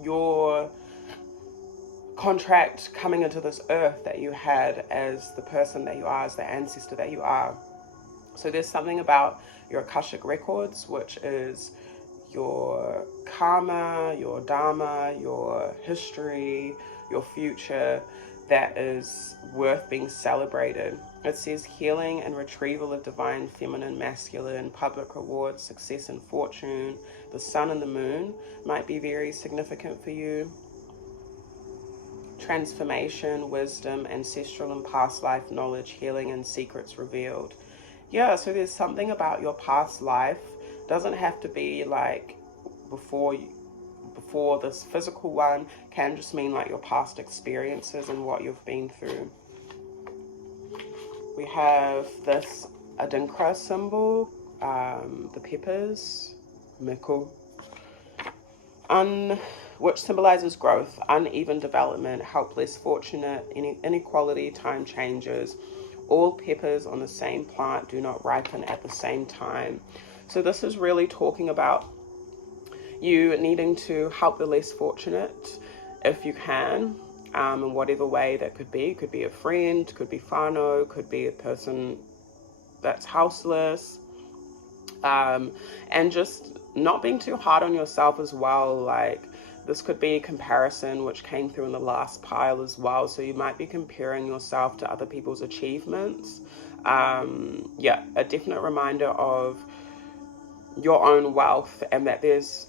your contract coming into this earth that you had as the person that you are, as the ancestor that you are. So there's something about your Akashic records, which is your karma, your dharma, your history, your future, that is worth being celebrated. It says healing and retrieval of divine feminine, masculine, public rewards, success and fortune. The sun and the moon might be very significant for you. Transformation, wisdom, ancestral and past life knowledge, healing and secrets revealed. Yeah, so there's something about your past life. Doesn't have to be like before this physical one. Can just mean like your past experiences and what you've been through. We have this Adinkra symbol, the peppers, miko, which symbolizes growth, uneven development, helpless, fortunate, inequality, time changes. All peppers on the same plant do not ripen at the same time. So this is really talking about you needing to help the less fortunate if you can, in whatever way that could be. Could be a friend, could be whānau, could be a person that's houseless, and just not being too hard on yourself as well. Like, this could be a comparison, which came through in the last pile as well. So you might be comparing yourself to other people's achievements. Yeah, a definite reminder of your own wealth, and that there's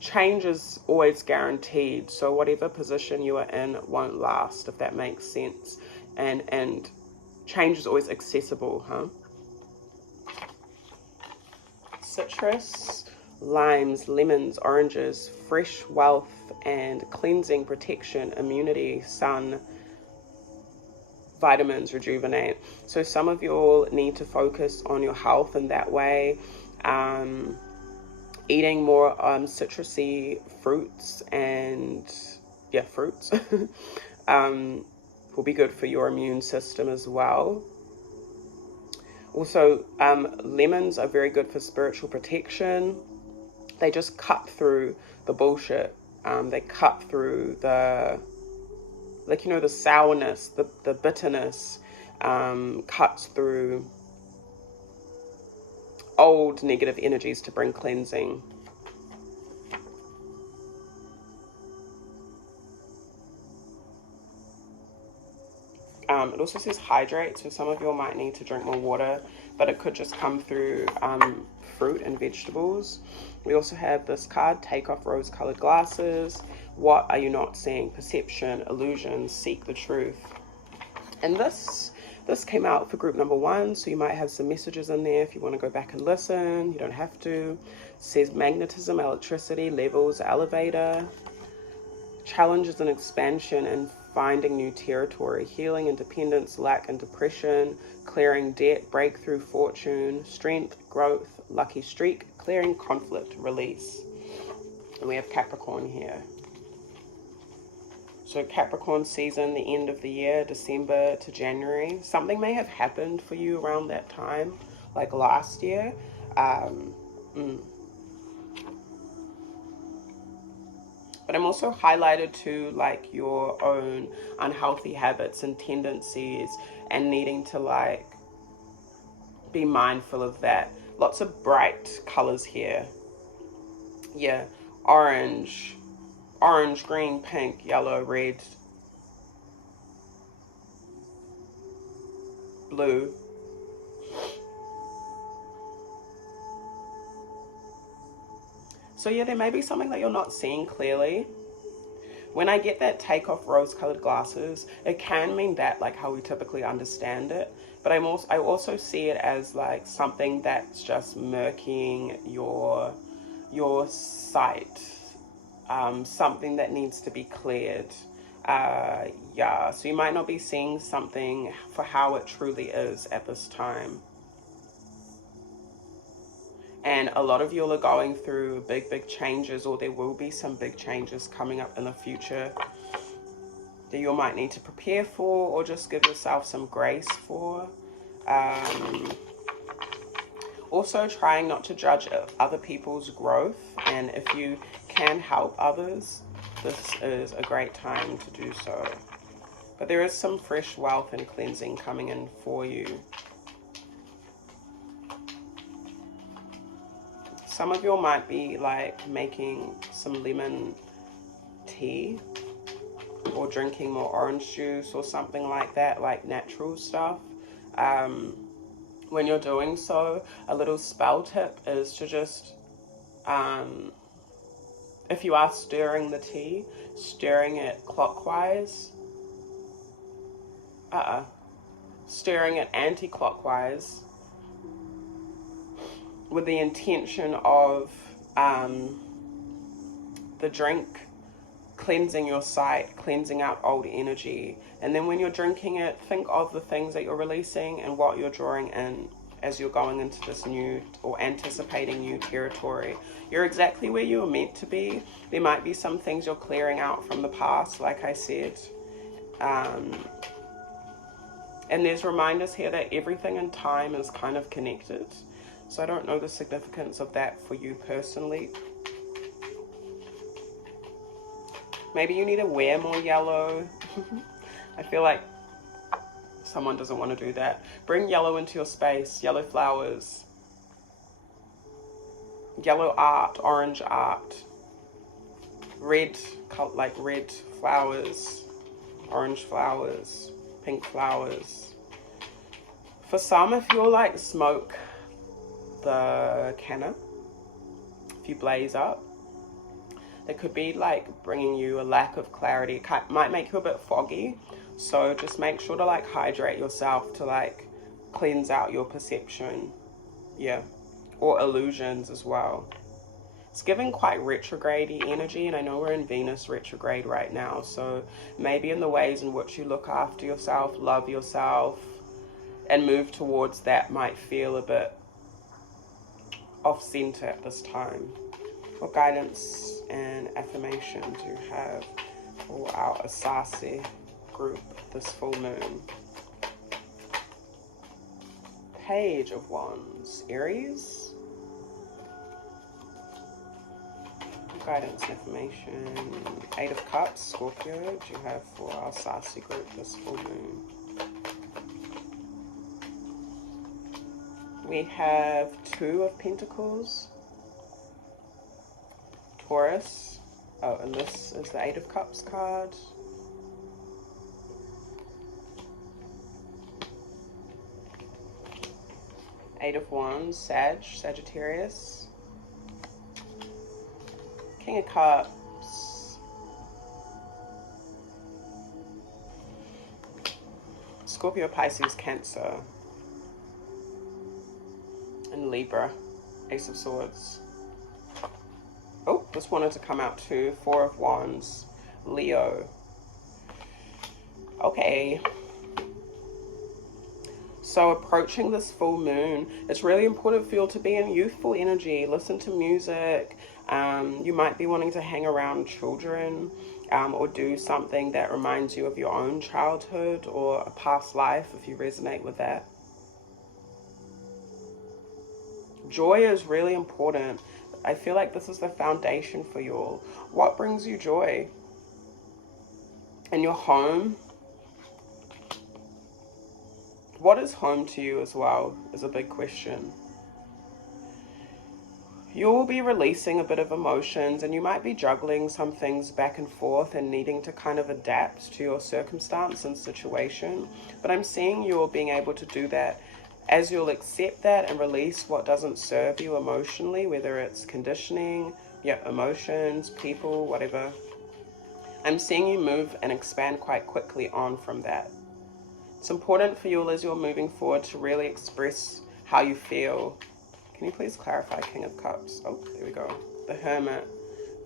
change is always guaranteed. So whatever position you are in won't last, if that makes sense. And change is always accessible, huh? Citrus, limes, lemons, oranges, fresh wealth and cleansing, protection, immunity, sun, vitamins, rejuvenate. So some of you all need to focus on your health in that way. Eating more citrusy fruits and fruits will be good for your immune system as well. Also, lemons are very good for spiritual protection. they just cut through the bullshit. They cut through the, like, you know, the sourness, the bitterness, cuts through old negative energies to bring cleansing. It also says hydrate, so some of you might need to drink more water, but it could just come through fruit and vegetables. We also have this card, take off rose-colored glasses. What are you not seeing? Perception, illusions, seek the truth. And this came out for group number 1, so you might have some messages in there if you want to go back and listen. You don't have to. It says magnetism, electricity, levels, elevator, challenges and expansion, and finding new territory, healing, independence, lack and depression, clearing debt, breakthrough, fortune, strength, growth, lucky streak, clearing conflict, release. And we have Capricorn here. So Capricorn season, the end of the year, December to January. Something may have happened for you around that time, like last year. But I'm also highlighted to like your own unhealthy habits and tendencies and needing to like be mindful of that. Lots of bright colors here. Yeah, orange, green, pink, yellow, red, blue. So yeah, there may be something that you're not seeing clearly. When I get that take off rose-colored glasses, it can mean that, like how we typically understand it. But I also see it as like something that's just murking your sight. Something that needs to be cleared. Yeah, so you might not be seeing something for how it truly is at this time. And a lot of you are going through big changes, or there will be some big changes coming up in the future that you might need to prepare for, or just give yourself some grace for. Also trying not to judge other people's growth, and if you can help others, this is a great time to do so. But there is some fresh wealth and cleansing coming in for you. Some of you might be like making some lemon tea or drinking more orange juice or something like that, like natural stuff. When you're doing so, a little spell tip is to just, if you are stirring the tea, stirring it clockwise, stirring it anti-clockwise, with the intention of the drink cleansing your sight, cleansing out old energy. And then when you're drinking it, think of the things that you're releasing and what you're drawing in as you're going into this new or anticipating new territory. You're exactly where you were meant to be. There might be some things you're clearing out from the past, like I said. And there's reminders here that everything in time is kind of connected. So I don't know the significance of that for you personally. Maybe you need to wear more yellow. I feel like someone doesn't want to do that. Bring yellow into your space. Yellow flowers. Yellow art, orange art. Red, like red flowers. Orange flowers. Pink flowers. For some, if you're like smoke the canna, if you blaze up, it could be like bringing you a lack of clarity. It might make you a bit foggy, so just make sure to like hydrate yourself to like cleanse out your perception. Yeah, or illusions as well. It's giving quite retrograde-y energy, and I know we're in Venus retrograde right now, so maybe in the ways in which you look after yourself, love yourself, and move towards that might feel a bit off-center at this time. What guidance and affirmation do you have for our Asaase group this full moon? Page of Wands, Aries. Guidance information. 8 of Cups, Scorpio. Do you have for our Asaase group this full moon? We have 2 of Pentacles. Taurus. Oh, and this is the 8 of Cups card. Eight of Wands, Sagittarius. King of Cups. Scorpio, Pisces, Cancer. And Libra, Ace of Swords. Oh, this wanted to come out too. 4 of Wands, Leo. Okay. So approaching this full moon, it's really important for you to be in youthful energy. Listen to music. You might be wanting to hang around children or do something that reminds you of your own childhood or a past life if you resonate with that. Joy is really important. I feel like this is the foundation for you all. What brings you joy? In your home? What is home to you as well is a big question. You will be releasing a bit of emotions and you might be juggling some things back and forth and needing to kind of adapt to your circumstance and situation. But I'm seeing you all being able to do that as you'll accept that and release what doesn't serve you emotionally, whether it's conditioning, emotions, people, whatever. I'm seeing you move and expand quite quickly on from that. It's important for you all as you're moving forward to really express how you feel. Can you please clarify King of Cups? Oh, there we go. The Hermit,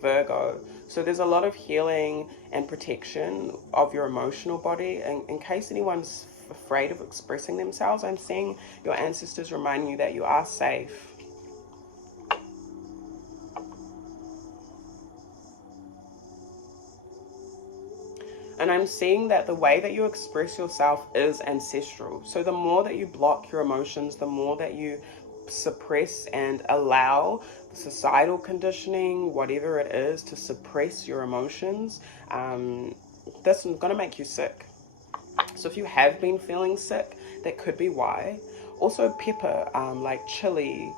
Virgo. So there's a lot of healing and protection of your emotional body. And in case anyone's afraid of expressing themselves, I'm seeing your ancestors reminding you that you are safe. And I'm seeing that the way that you express yourself is ancestral. So the more that you block your emotions, the more that you suppress and allow societal conditioning, whatever it is, to suppress your emotions, that's going to make you sick. So if you have been feeling sick, that could be why. Also pepper, like chili,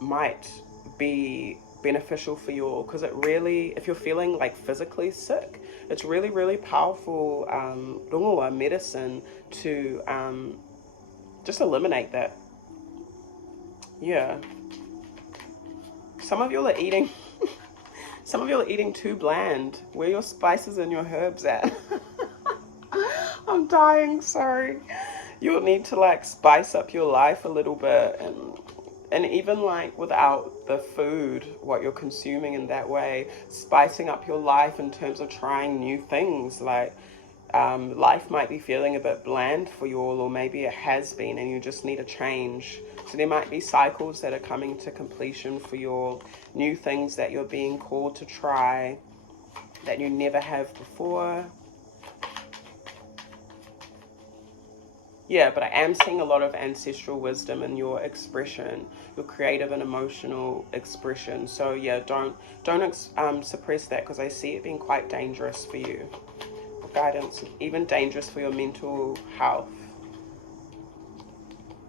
might be beneficial for you all, because it really, if you're feeling like physically sick, it's really, really powerful rongoa medicine to just eliminate that. Yeah. Some of you are eating some of you are eating too bland. Where are your spices and your herbs at? I'm dying, sorry. You'll need to like spice up your life a little bit, and even like without the food, what you're consuming in that way, spicing up your life in terms of trying new things. Like life might be feeling a bit bland for you all, or maybe it has been and you just need a change. So there might be cycles that are coming to completion for your new things that you're being called to try that you never have before. Yeah, but I am seeing a lot of ancestral wisdom in your expression, your creative and emotional expression. So yeah, don't suppress that, because I see it being quite dangerous for you. For guidance, even dangerous for your mental health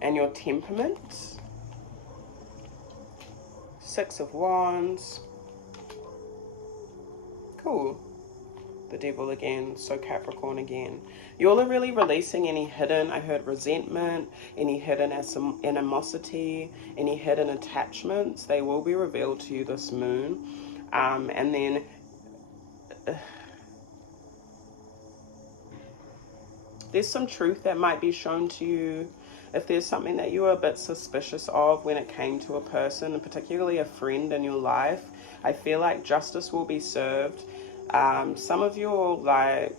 and your temperament. 6 of Wands. Cool. The Devil again, so Capricorn again. You all are really releasing any hidden, I heard resentment, any hidden animosity, any hidden attachments. They will be revealed to you this moon. And then there's some truth that might be shown to you. If there's something that you were a bit suspicious of when it came to a person, and particularly a friend in your life, I feel like justice will be served. Some of you are like,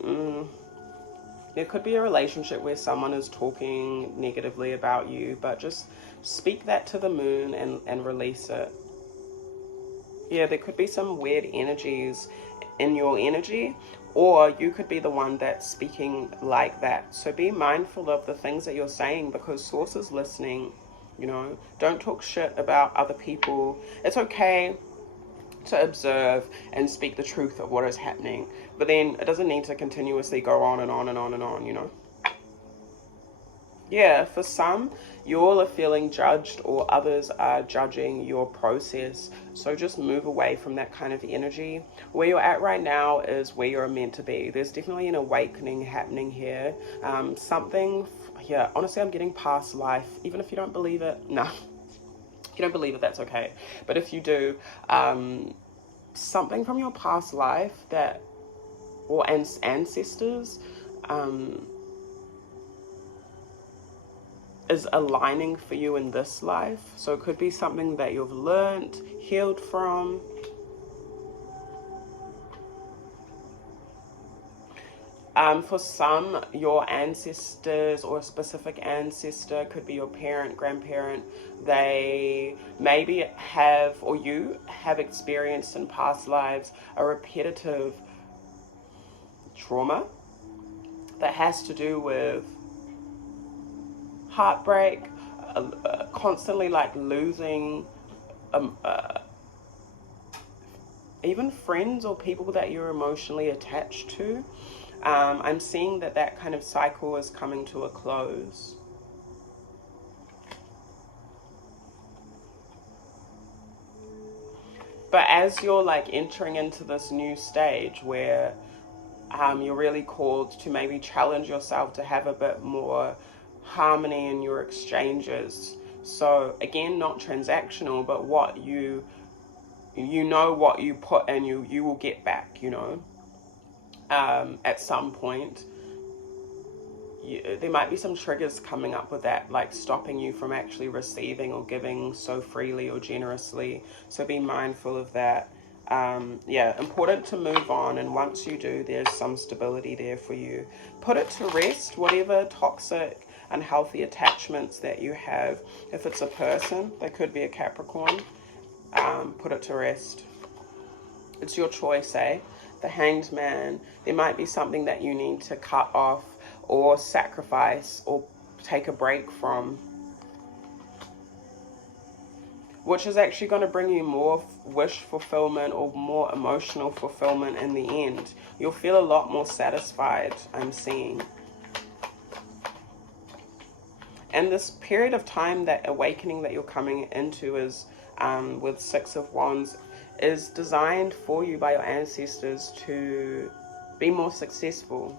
there could be a relationship where someone is talking negatively about you, but just speak that to the moon and release it. Yeah, there could be some weird energies in your energy, or you could be the one that's speaking like that. So be mindful of the things that you're saying, because Source is listening. You know, don't talk shit about other people. It's okay to observe and speak the truth of what is happening. But then it doesn't need to continuously go on and on and on and on, you know? Yeah, for some, you all are feeling judged or others are judging your process. So just move away from that kind of energy. Where you're at right now is where you're meant to be. There's definitely an awakening happening here. Yeah, honestly, I'm getting past life. Even if you don't believe it, no. If you don't believe it, that's okay. But if you do, something from your past life that, or ancestors, is aligning for you in this life. So it could be something that you've learned, healed from. For some, your ancestors or a specific ancestor, could be your parent, grandparent, they maybe have, or you have experienced in past lives, a repetitive trauma that has to do with heartbreak, constantly like losing even friends or people that you're emotionally attached to. I'm seeing that kind of cycle is coming to a close. But as you're like entering into this new stage where you're really called to maybe challenge yourself to have a bit more harmony in your exchanges. So again, not transactional, but what you know what you put in, you will get back, you know. At some point, there might be some triggers coming up with that, like stopping you from actually receiving or giving so freely or generously. So be mindful of that. Yeah, important to move on, and once you do, there's some stability there for you. Put it to rest, whatever toxic, unhealthy attachments that you have. If it's a person, they could be a Capricorn, put it to rest. It's your choice, eh? The Hanged Man, there might be something that you need to cut off or sacrifice or take a break from, which is actually going to bring you more wish fulfillment or more emotional fulfillment in the end. You'll feel a lot more satisfied, I'm seeing. And this period of time, that awakening that you're coming into is, with Six of Wands, is designed for you by your ancestors to be more successful.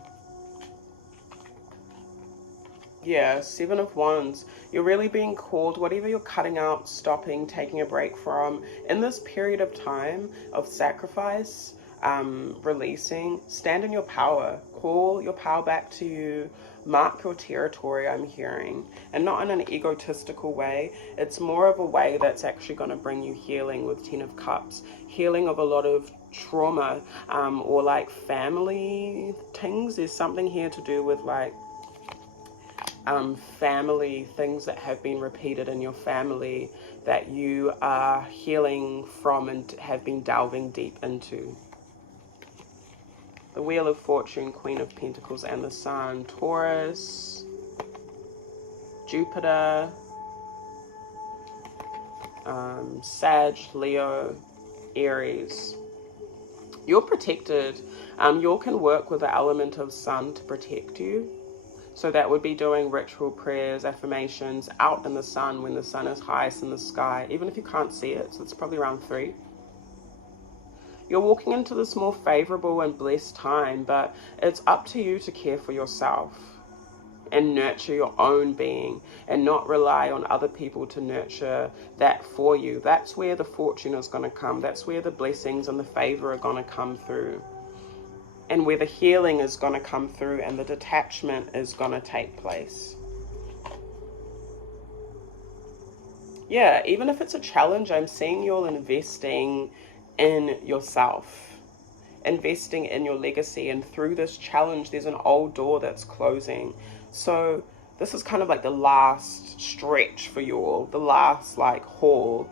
Yeah, Seven of Wands. You're really being called, whatever you're cutting out, stopping, taking a break from, in this period of time of sacrifice, releasing, stand in your power. Call your power back to you. Mark your territory, I'm hearing. And not in an egotistical way. It's more of a way that's actually going to bring you healing with Ten of Cups. Healing of a lot of trauma, or like family things. There's something here to do with like family things that have been repeated in your family that you are healing from and have been delving deep into. The Wheel of Fortune, Queen of Pentacles, and the Sun. Taurus, Jupiter, Sag, Leo, Aries. You're protected. You can work with the element of Sun to protect you. So that would be doing ritual prayers, affirmations out in the sun when the sun is highest in the sky, even if you can't see it. So it's probably around 3. You're walking into this more favorable and blessed time, but it's up to you to care for yourself and nurture your own being and not rely on other people to nurture that for you. That's where the fortune is going to come. That's where the blessings and the favor are going to come through. And where the healing is going to come through and the detachment is going to take place. Yeah, even if it's a challenge, I'm seeing you all investing in yourself, investing in your legacy. And through this challenge, there's an old door that's closing. So this is kind of like the last stretch for you all, the last like haul.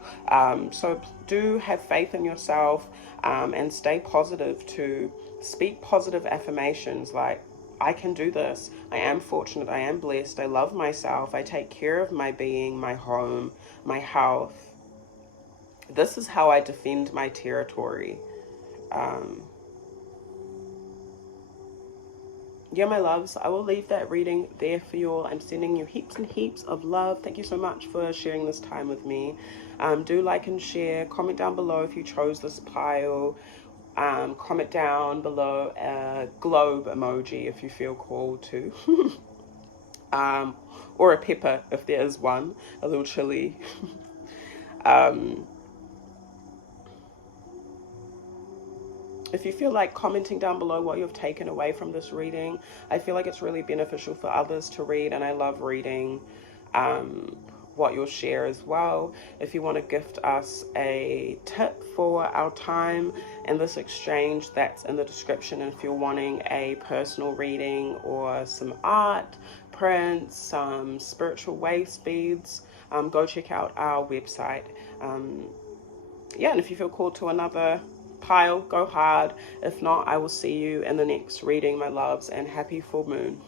So do have faith in yourself, and stay positive. To speak positive affirmations like, I can do this, I am fortunate, I am blessed, I love myself, I take care of my being, my home, my health. This is how I defend my territory. Yeah, my loves, I will leave that reading there for you all. I'm sending you heaps and heaps of love. Thank you so much for sharing this time with me. Do like and share. Comment down below if you chose this pile. Comment down below a globe emoji if you feel called to. Or a pepper if there is one, a little chili. If you feel like commenting down below what you've taken away from this reading, I feel like it's really beneficial for others to read, and I love reading what you'll share as well. If you want to gift us a tip for our time in this exchange, that's in the description. And if you're wanting a personal reading or some art, prints, some spiritual waist beads, go check out our website. Yeah, and if you feel called to another pile, go hard. If not, I will see you in the next reading, my loves, and happy full moon.